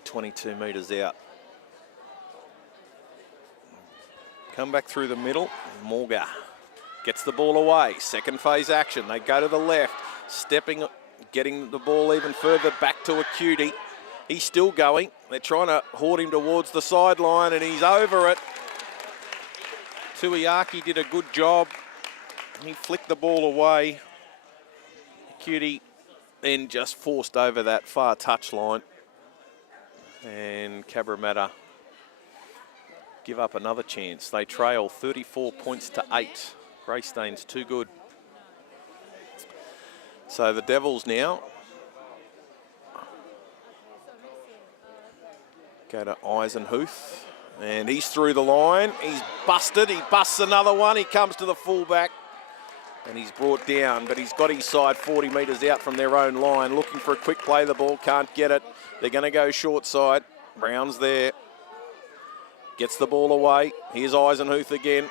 22 metres out. Come back through the middle. Morga gets the ball away. Second phase action. They go to the left. Stepping, getting the ball even further back to a cutie. He's still going. They're trying to hoard him towards the sideline, and he's over it. Tuiaki did a good job. He flicked the ball away. Cutie then just forced over that far touchline. And Cabramatta give up another chance. They trail 34 points to 8. Greystanes too good. So the Devils now go to Eisenhuth, and he's through the line. He's busted. He busts another one. He comes to the fullback, and he's brought down, but he's got his side 40 metres out from their own line, looking for a quick play. The ball can't get it. They're going to go short side. Brown's there. Gets the ball away. Here's Eisenhuth again.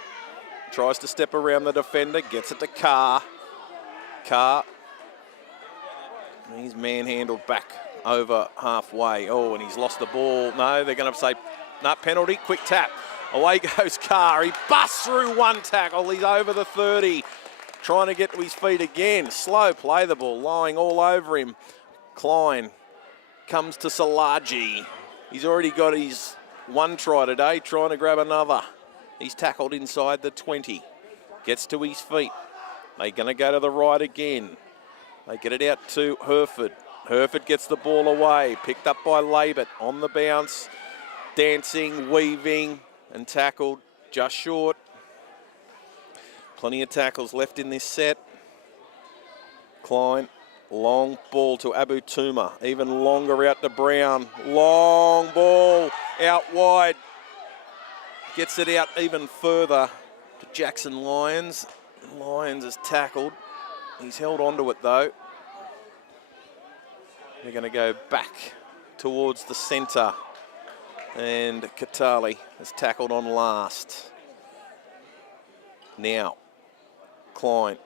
Tries to step around the defender. Gets it to Carr. Carr. He's manhandled back over halfway. Oh, and he's lost the ball. No, they're going to say, no, penalty, quick tap. Away goes Carr. He busts through one tackle. He's over the 30. Trying to get to his feet again. Slow play the ball, lying all over him. Klein comes to Salaji. He's already got his one try today, trying to grab another. He's tackled inside the 20. Gets to his feet. They're going to go to the right again. They get it out to Herford. Herford gets the ball away. Picked up by Labert on the bounce. Dancing, weaving, and tackled just short. Plenty of tackles left in this set. Klein, long ball to Abu Tuma. Even longer out to Brown. Long ball out wide. Gets it out even further to Jackson Lyons. Lyons is tackled. He's held onto it though. They're going to go back towards the centre. And Katali is tackled on last. Now, Klein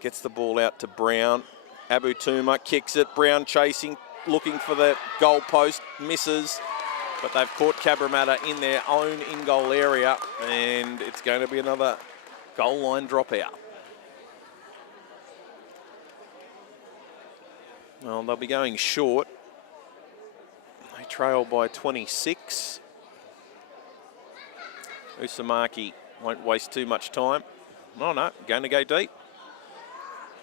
gets the ball out to Brown. Abu Tuma kicks it. Brown chasing, looking for the goal post. Misses. But they've caught Cabramatta in their own in-goal area. And it's going to be another goal line dropout. Well, they'll be going short. They trail by 26. Usamaki won't waste too much time. Oh no, going to go deep.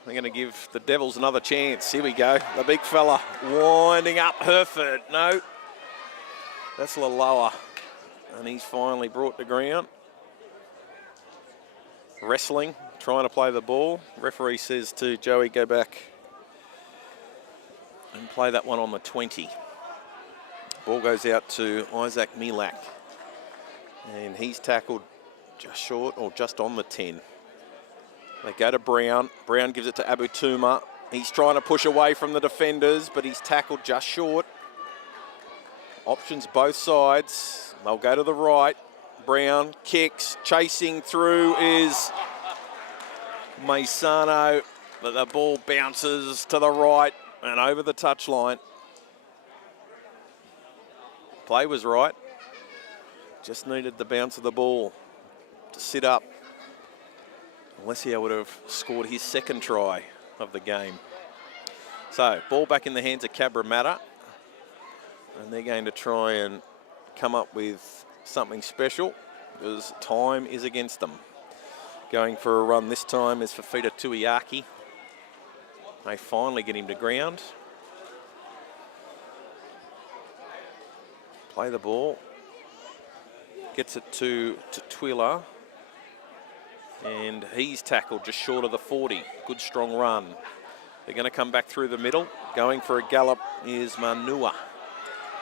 They're going to give the Devils another chance. Here we go. The big fella winding up Herford. No, that's a little lower. And he's finally brought to ground. Wrestling, trying to play the ball. Referee says to Joey, go back and play that one on the 20. Ball goes out to Isaac Milak. And he's tackled just short or just on the 10. They go to Brown. Brown gives it to Abu Tuma. He's trying to push away from the defenders, but he's tackled just short. Options both sides. They'll go to the right. Brown kicks. Chasing through is Maisano, but the ball bounces to the right and over the touchline. Play was right. Just needed the bounce of the ball to sit up. Alessio would have scored his second try of the game. So, ball back in the hands of Cabramatta. And they're going to try and come up with something special because time is against them. Going for a run this time is Fafita Tuiaki. They finally get him to ground. Play the ball. Gets it to Twiller. And he's tackled just short of the 40. Good strong run. They're going to come back through the middle. Going for a gallop is Manua.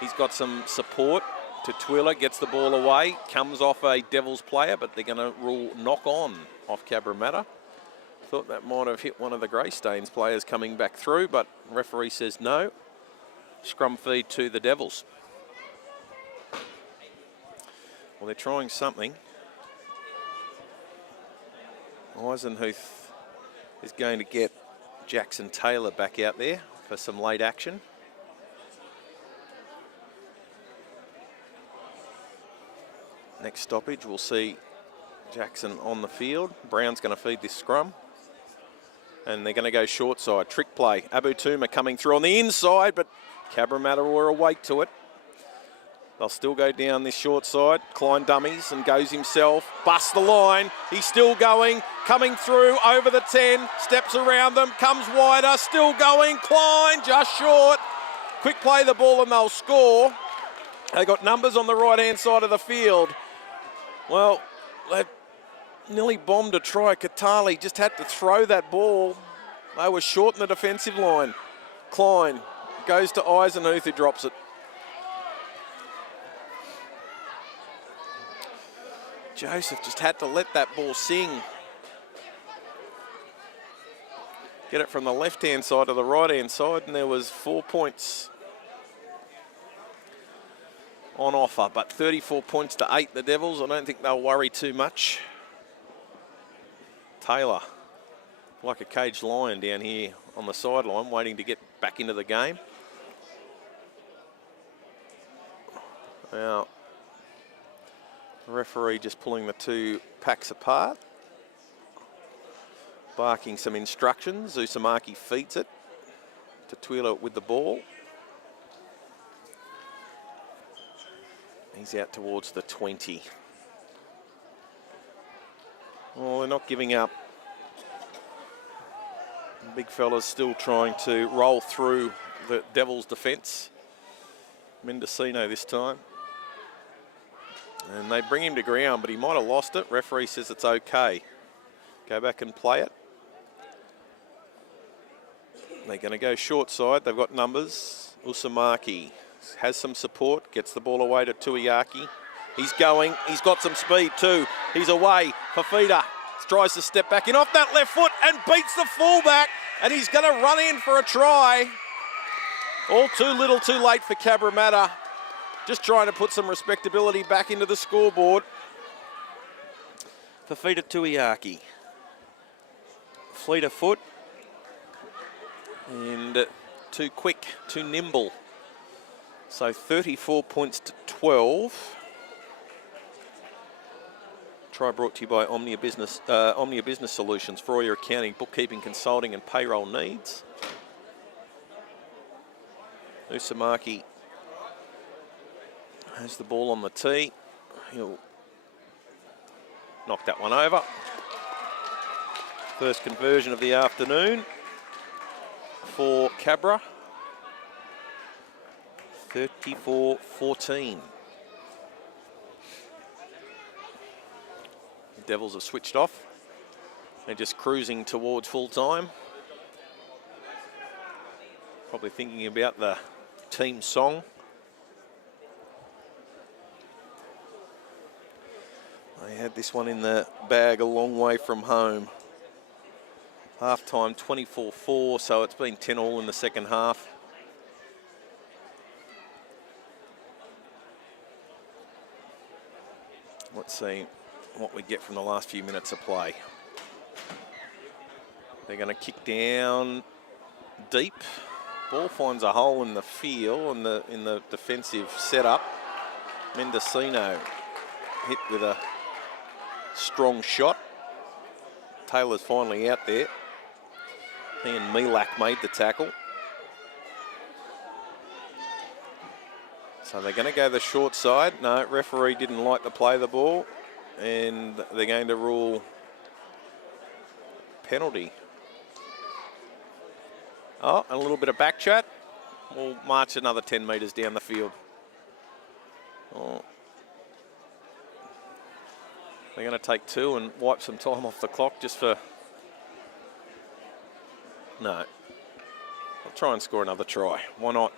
He's got some support to Twiller. Gets the ball away. Comes off a Devils player, but they're going to rule knock on off Cabramatta. Thought that might have hit one of the Greystanes players coming back through, but referee says no. Scrum feed to the Devils. Well, they're trying something. Eisenhuth is going to get Jackson Taylor back out there for some late action. Next stoppage, we'll see Jackson on the field. Brown's going to feed this scrum. And they're going to go short side. Trick play. Abu Tuma coming through on the inside, but Cabramatta were awake to it. They'll still go down this short side. Klein dummies and goes himself. Busts the line. He's still going. Coming through over the 10. Steps around them. Comes wider. Still going. Klein just short. Quick play the ball and they'll score. They got numbers on the right-hand side of the field. Well, they nearly bombed a try. Katali just had to throw that ball. They were short in the defensive line. Klein goes to Eisenhuth, who drops it. Joseph just had to let that ball sing. Get it from the left-hand side to the right-hand side, and there was 4 points on offer, but 34 points to 8, the Devils. I don't think they'll worry too much. Taylor, like a caged lion down here on the sideline, waiting to get back into the game. Now, the referee just pulling the two packs apart, barking some instructions. Usamaki feeds it to Tuila with the ball. He's out towards the 20. Well, they're not giving up. The big fella's still trying to roll through the Devils' defence. Mendocino this time. And they bring him to ground, but he might have lost it. Referee says it's okay. Go back and play it. They're going to go short side. They've got numbers. Usamaki has some support, gets the ball away to Tuiaki. He's going, he's got some speed too. He's away. Fafita tries to step back in off that left foot and beats the fullback, and he's going to run in for a try. All too little, too late for Cabramatta. Just trying to put some respectability back into the scoreboard. Fafita Tuiaki. Fleet of foot. And too quick, too nimble. So 34 points to 12. Try brought to you by Omnia Business Solutions for all your accounting, bookkeeping, consulting and payroll needs. Usamaki has the ball on the tee. He'll knock that one over. First conversion of the afternoon for Cabra. 34-14. The Devils have switched off. They're just cruising towards full time. Probably thinking about the team song. They had this one in the bag a long way from home. Half time 24-4, so it's been 10-all in the second half. Let's see what we get from the last few minutes of play. They're going to kick down deep. Ball finds a hole in the field, in the defensive setup. Mendocino hit with a strong shot. Taylor's finally out there. He and Milak made the tackle. So they're going to go the short side. No, referee didn't like the play of the ball, and they're going to rule penalty. Oh, and a little bit of back chat. We'll march another 10 metres down the field. Oh. They're going to take two and wipe some time off the clock just for... No. I'll try and score another try. Why not?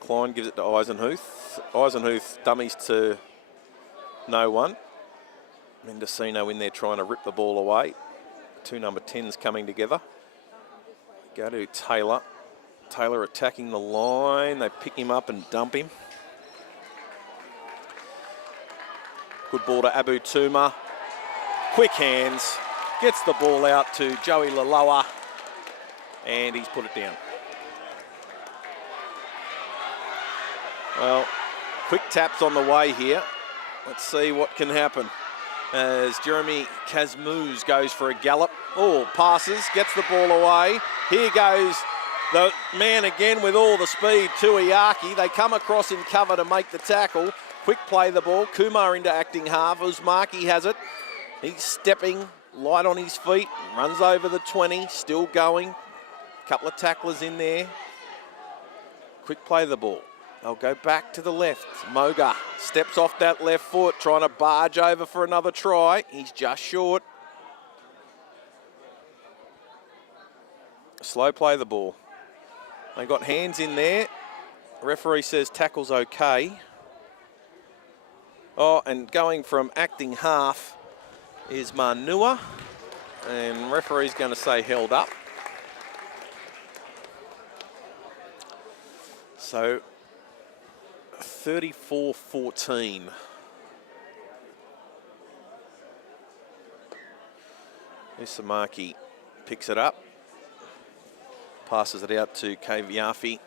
Klein gives it to Eisenhuth. Eisenhuth dummies to no one. Mendocino in there trying to rip the ball away. Two number 10s coming together. Go to Taylor. Taylor attacking the line. They pick him up and dump him. Good ball to Abu Tuma. Quick hands. Gets the ball out to Joey Laloa. And he's put it down. Well, quick taps on the way here. Let's see what can happen as Jeremy Kazmuz goes for a gallop. Oh, passes, gets the ball away. Here goes the man again with all the speed, Tuiaki. They come across in cover to make the tackle. Quick play the ball. Kumar into acting half. Uzmaki has it. He's stepping light on his feet. Runs over the 20. Still going. Couple of tacklers in there. Quick play the ball. They'll go back to the left. Moga steps off that left foot, trying to barge over for another try. He's just short. Slow play the ball. They got hands in there. Referee says tackle's okay. Oh, and going from acting half is Manua. And referee's going to say held up. So 34-14. Usamaki picks it up. Passes it out to Kaviafi.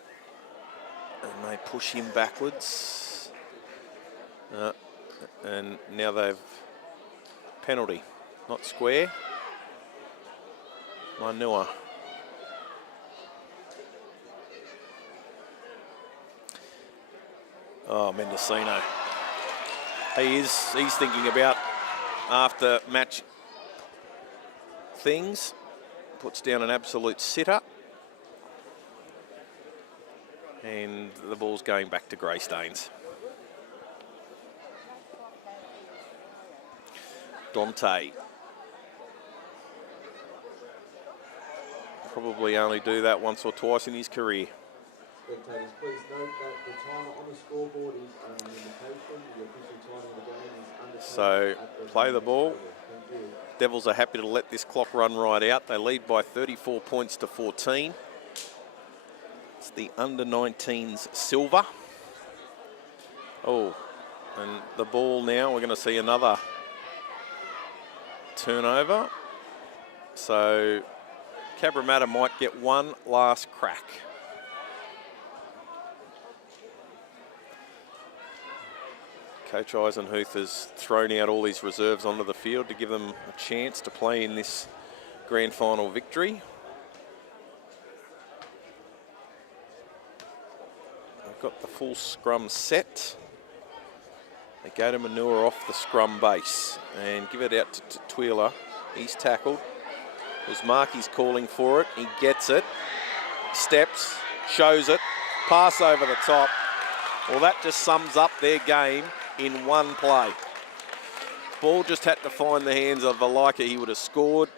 And they push him backwards. And now they've penalty. Not square. Manua. Oh, Mendocino. He's thinking about after match things. Puts down an absolute sitter. And the ball's going back to Greystanes. Dante. Probably only do that once or twice in his career. Spectators, please note that the timer on the scoreboard is only an indication. The official time of the game is So play the ball. Devils are happy to let this clock run right out. They lead by 34 points to 14. It's the under-19s silver. Oh, and the ball now, we're going to see another turnover. So Cabramatta might get one last crack. Coach Eisenhuth has thrown out all his reserves onto the field to give them a chance to play in this grand final victory. They've got the full scrum set. They go to Manure off the scrum base and give it out to Twila. He's tackled. Uzmaki's calling for it. He gets it. Steps, shows it. Pass over the top. Well, that just sums up their game in one play. Ball just had to find the hands of Valika. He would have scored.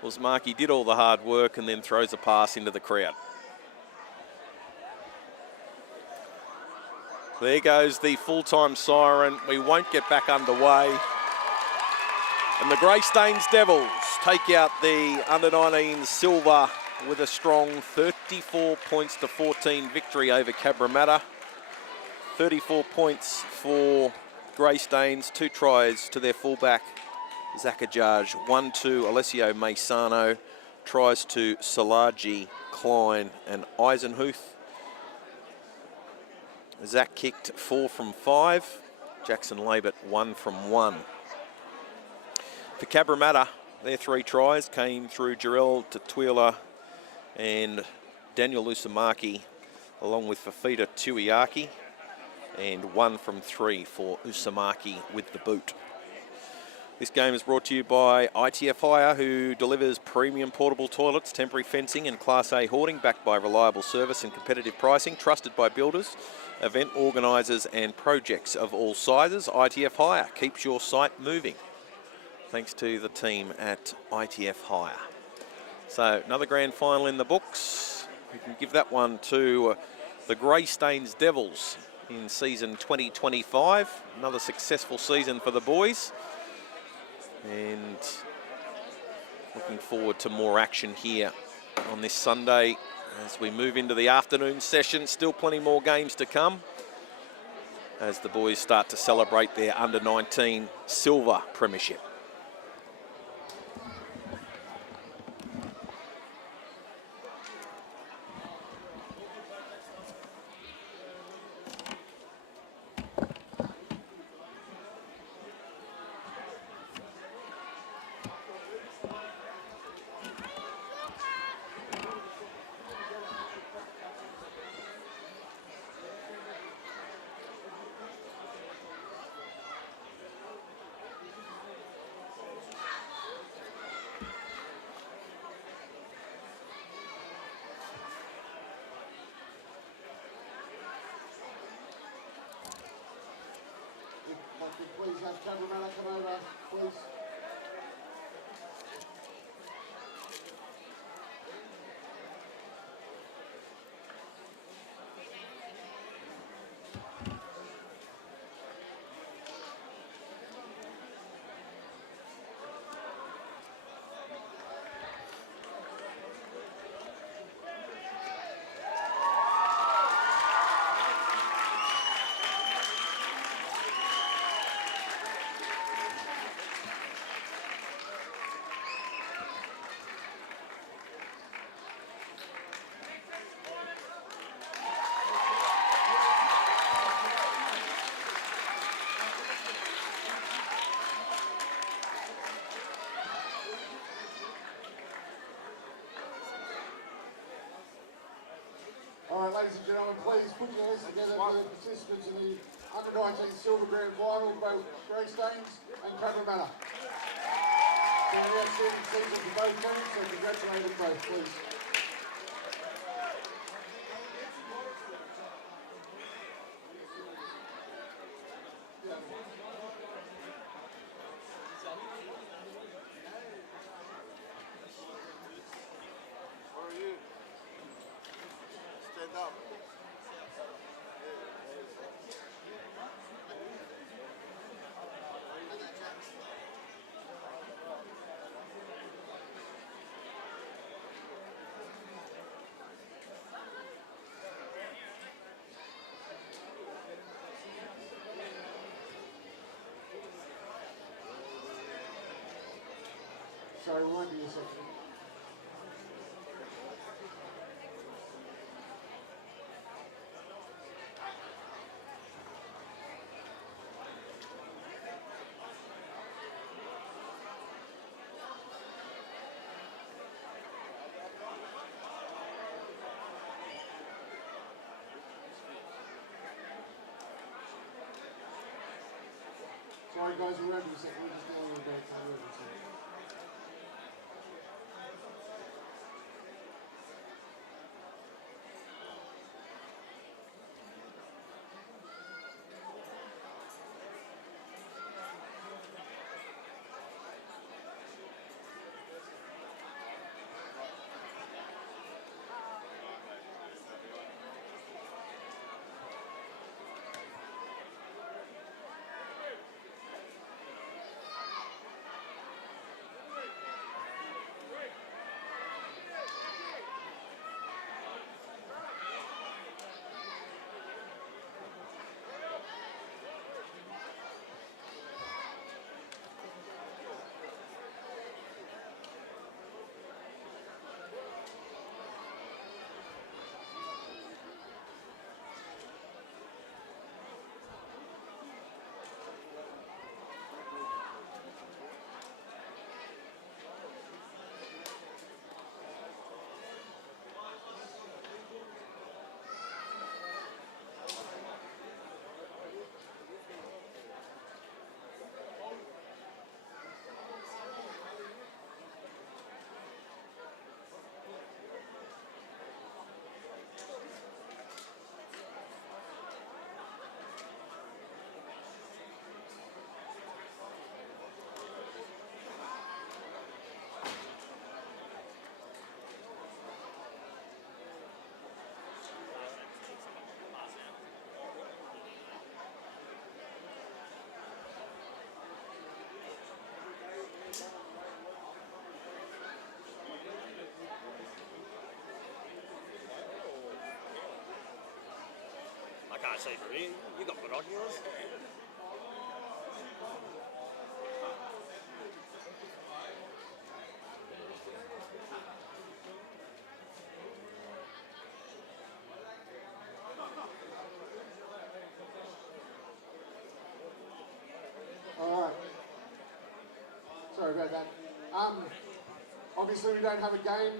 Uzmaki did all the hard work and then throws a pass into the crowd. There goes the full-time siren. We won't get back underway. And the Greystanes Devils take out the under-19 silver with a strong 34 points to 14 victory over Cabramatta. 34 points for Greystanes, 2 tries to their fullback, Zakajaj, 1 to Alessio Maisano, tries to Salaji, Klein and Eisenhuth. Zach kicked 4 from 5, Jackson Labert 1 from 1. For Cabramatta, their 3 tries came through Jarrell Tutuila and Daniel Usamaki, along with Fafita Tuiaki, and 1 from 3 for Usamaki with the boot. This game is brought to you by ITF Hire, who delivers premium portable toilets, temporary fencing and Class A hoarding, backed by reliable service and competitive pricing, trusted by builders, event organisers and projects of all sizes. ITF Hire keeps your site moving. Thanks to the team at ITF Hire. So another grand final in the books. We can give that one to the Greystanes Devils in season 2025. Another successful season for the boys. And looking forward to more action here on this Sunday as we move into the afternoon session. Still plenty more games to come as the boys start to celebrate their under-19 silver premiership. Please have Cabramatta come over, please. All right, ladies and gentlemen, please put your hands together for the participants in the under-19 silver grand final, both Greystanes and Cabramatta. It's been an outstanding season for both teams, so congratulate them both, please. How are you? Stand up. Sorry, we won't be a second. Sorry guys, we won't be a second. We're just dealing with a bad time. I can't see from here. You got binoculars? All right. Sorry about that. Obviously we don't have a game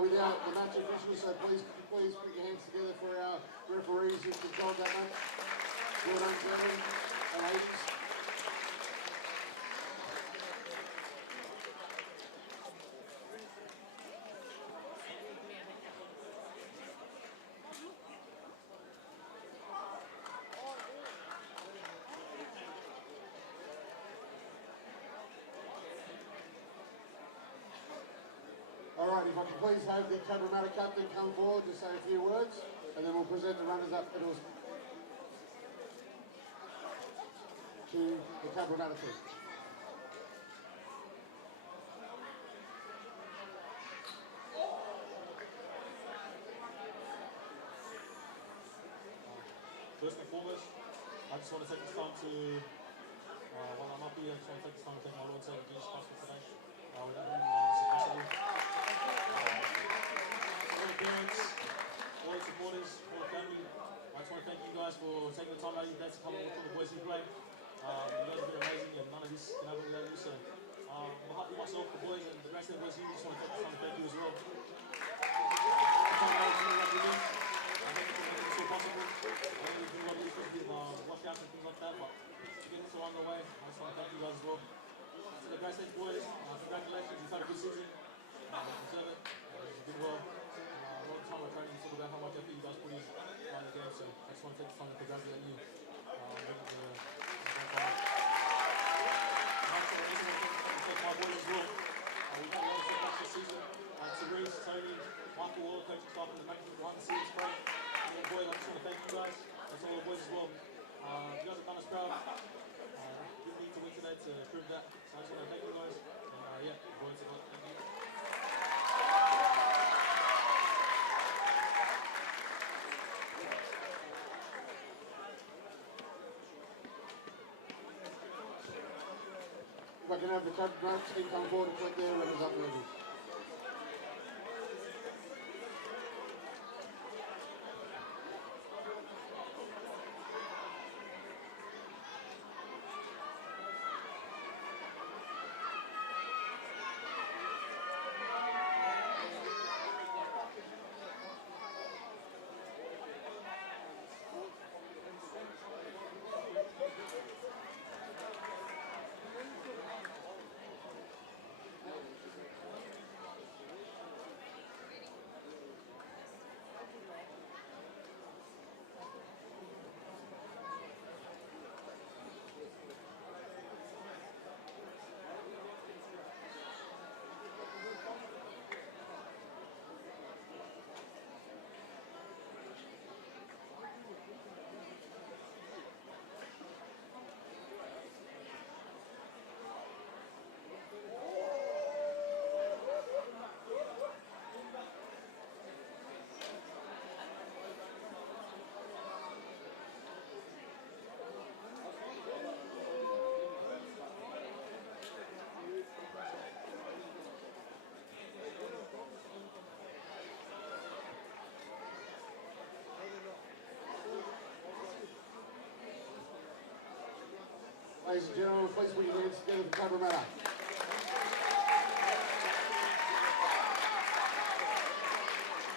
without the match officials, so please put your hands together for our referees who controlled that match. Well done, gentlemen and ladies. Alright, if I can please have the Cabramatta captain come forward to say a few words, and then we'll present the runners-up medals to the Cabramatta team. First and foremost, I just want to take this time to, while I'm up here, I just want to take this time to thank my Lord and Savior Jesus Christ for today. Without him, this is possible. All the parents, all the supporters, all the family, I just want to thank you guys for taking the time out of your day to come and watch all the boys who play. You guys have been amazing, and none of this can happen without you. So, on behalf of myself, the boys, and the Greystanes Vs Cabramatta, just want to take this time to thank you as well. Possible. I know we've been a little bit of washouts and things like that, but to get this all underway, I just want to thank you guys as well. To the Greystanes boys, congratulations, you've had a good season. You deserve it. You've been well. A lot of time we're training to talk about how much effort you guys put in the game, so I just want to take this time to congratulate you. My boys as well. We've had a lot of setbacks this season. To Reese, Tony, Michael, all the coaching staff and the management behind the scenes, great. All the boys, I just want to thank you guys. That's all the boys as well. You guys have done us proud. We need to win today to prove that. So I just want to thank you guys. And yeah, boys, thank you. If I can have the Cabramatta team come forward and collect their runners-up medals. Ladies and gentlemen, please put your hands together for Cabramatta.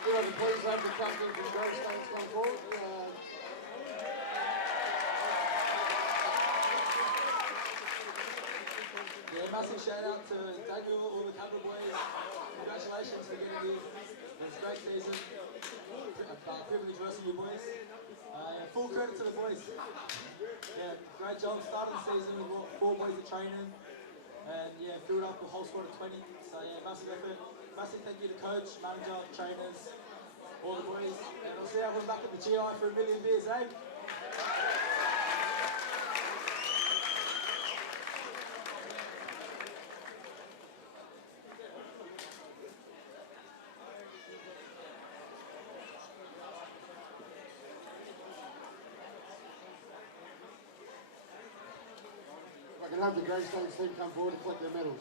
If I can please have the captain from Greystanes come forward. Yeah, massive shout out to Daniel, all the Cabra boys. Congratulations for getting here. It's a great season. Privilege versus you boys. Full credit to the boys. Yeah, great job. Started the season with 4 boys at training. And yeah, filled up the whole squad of 20. So yeah, massive effort. Massive thank you to coach, manager, trainers, all the boys. And I'll see everyone back at the GI for a million beers, eh? If I can have the Greystanes team come forward and collect their medals.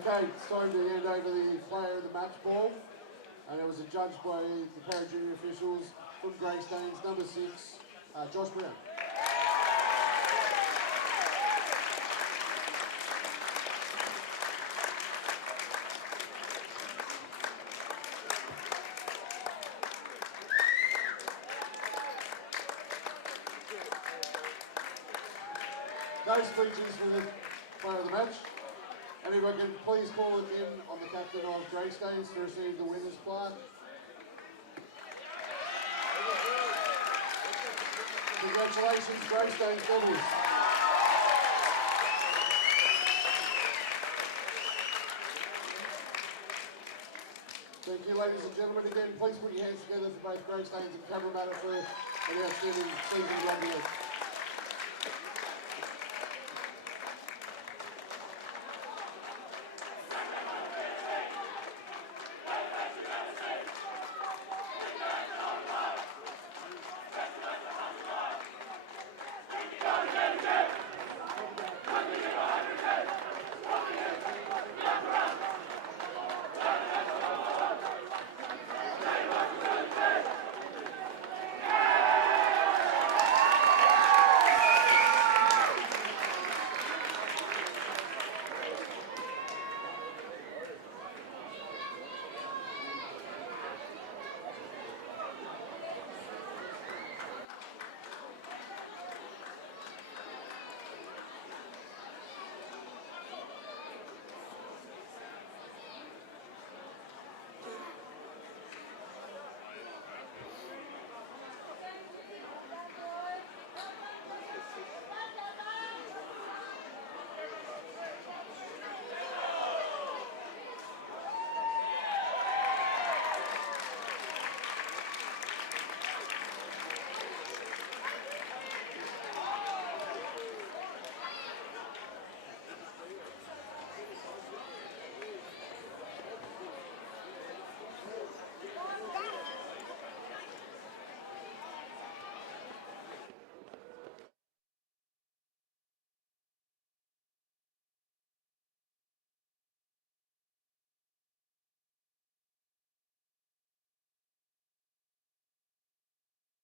Okay, it's time to hand over the player of the match ball. And it was adjudged by the Para Junior officials from Greystanes, number 6, Josh Brown. No speeches for the player of the match. And if I can please call it in on the captain of Greystanes to receive the winner's plaque. Congratulations, Greystanes Devils. Thank you, ladies and gentlemen. Again, please put your hands together for both Greystanes and Cabramatta for an outstanding season of rugby league.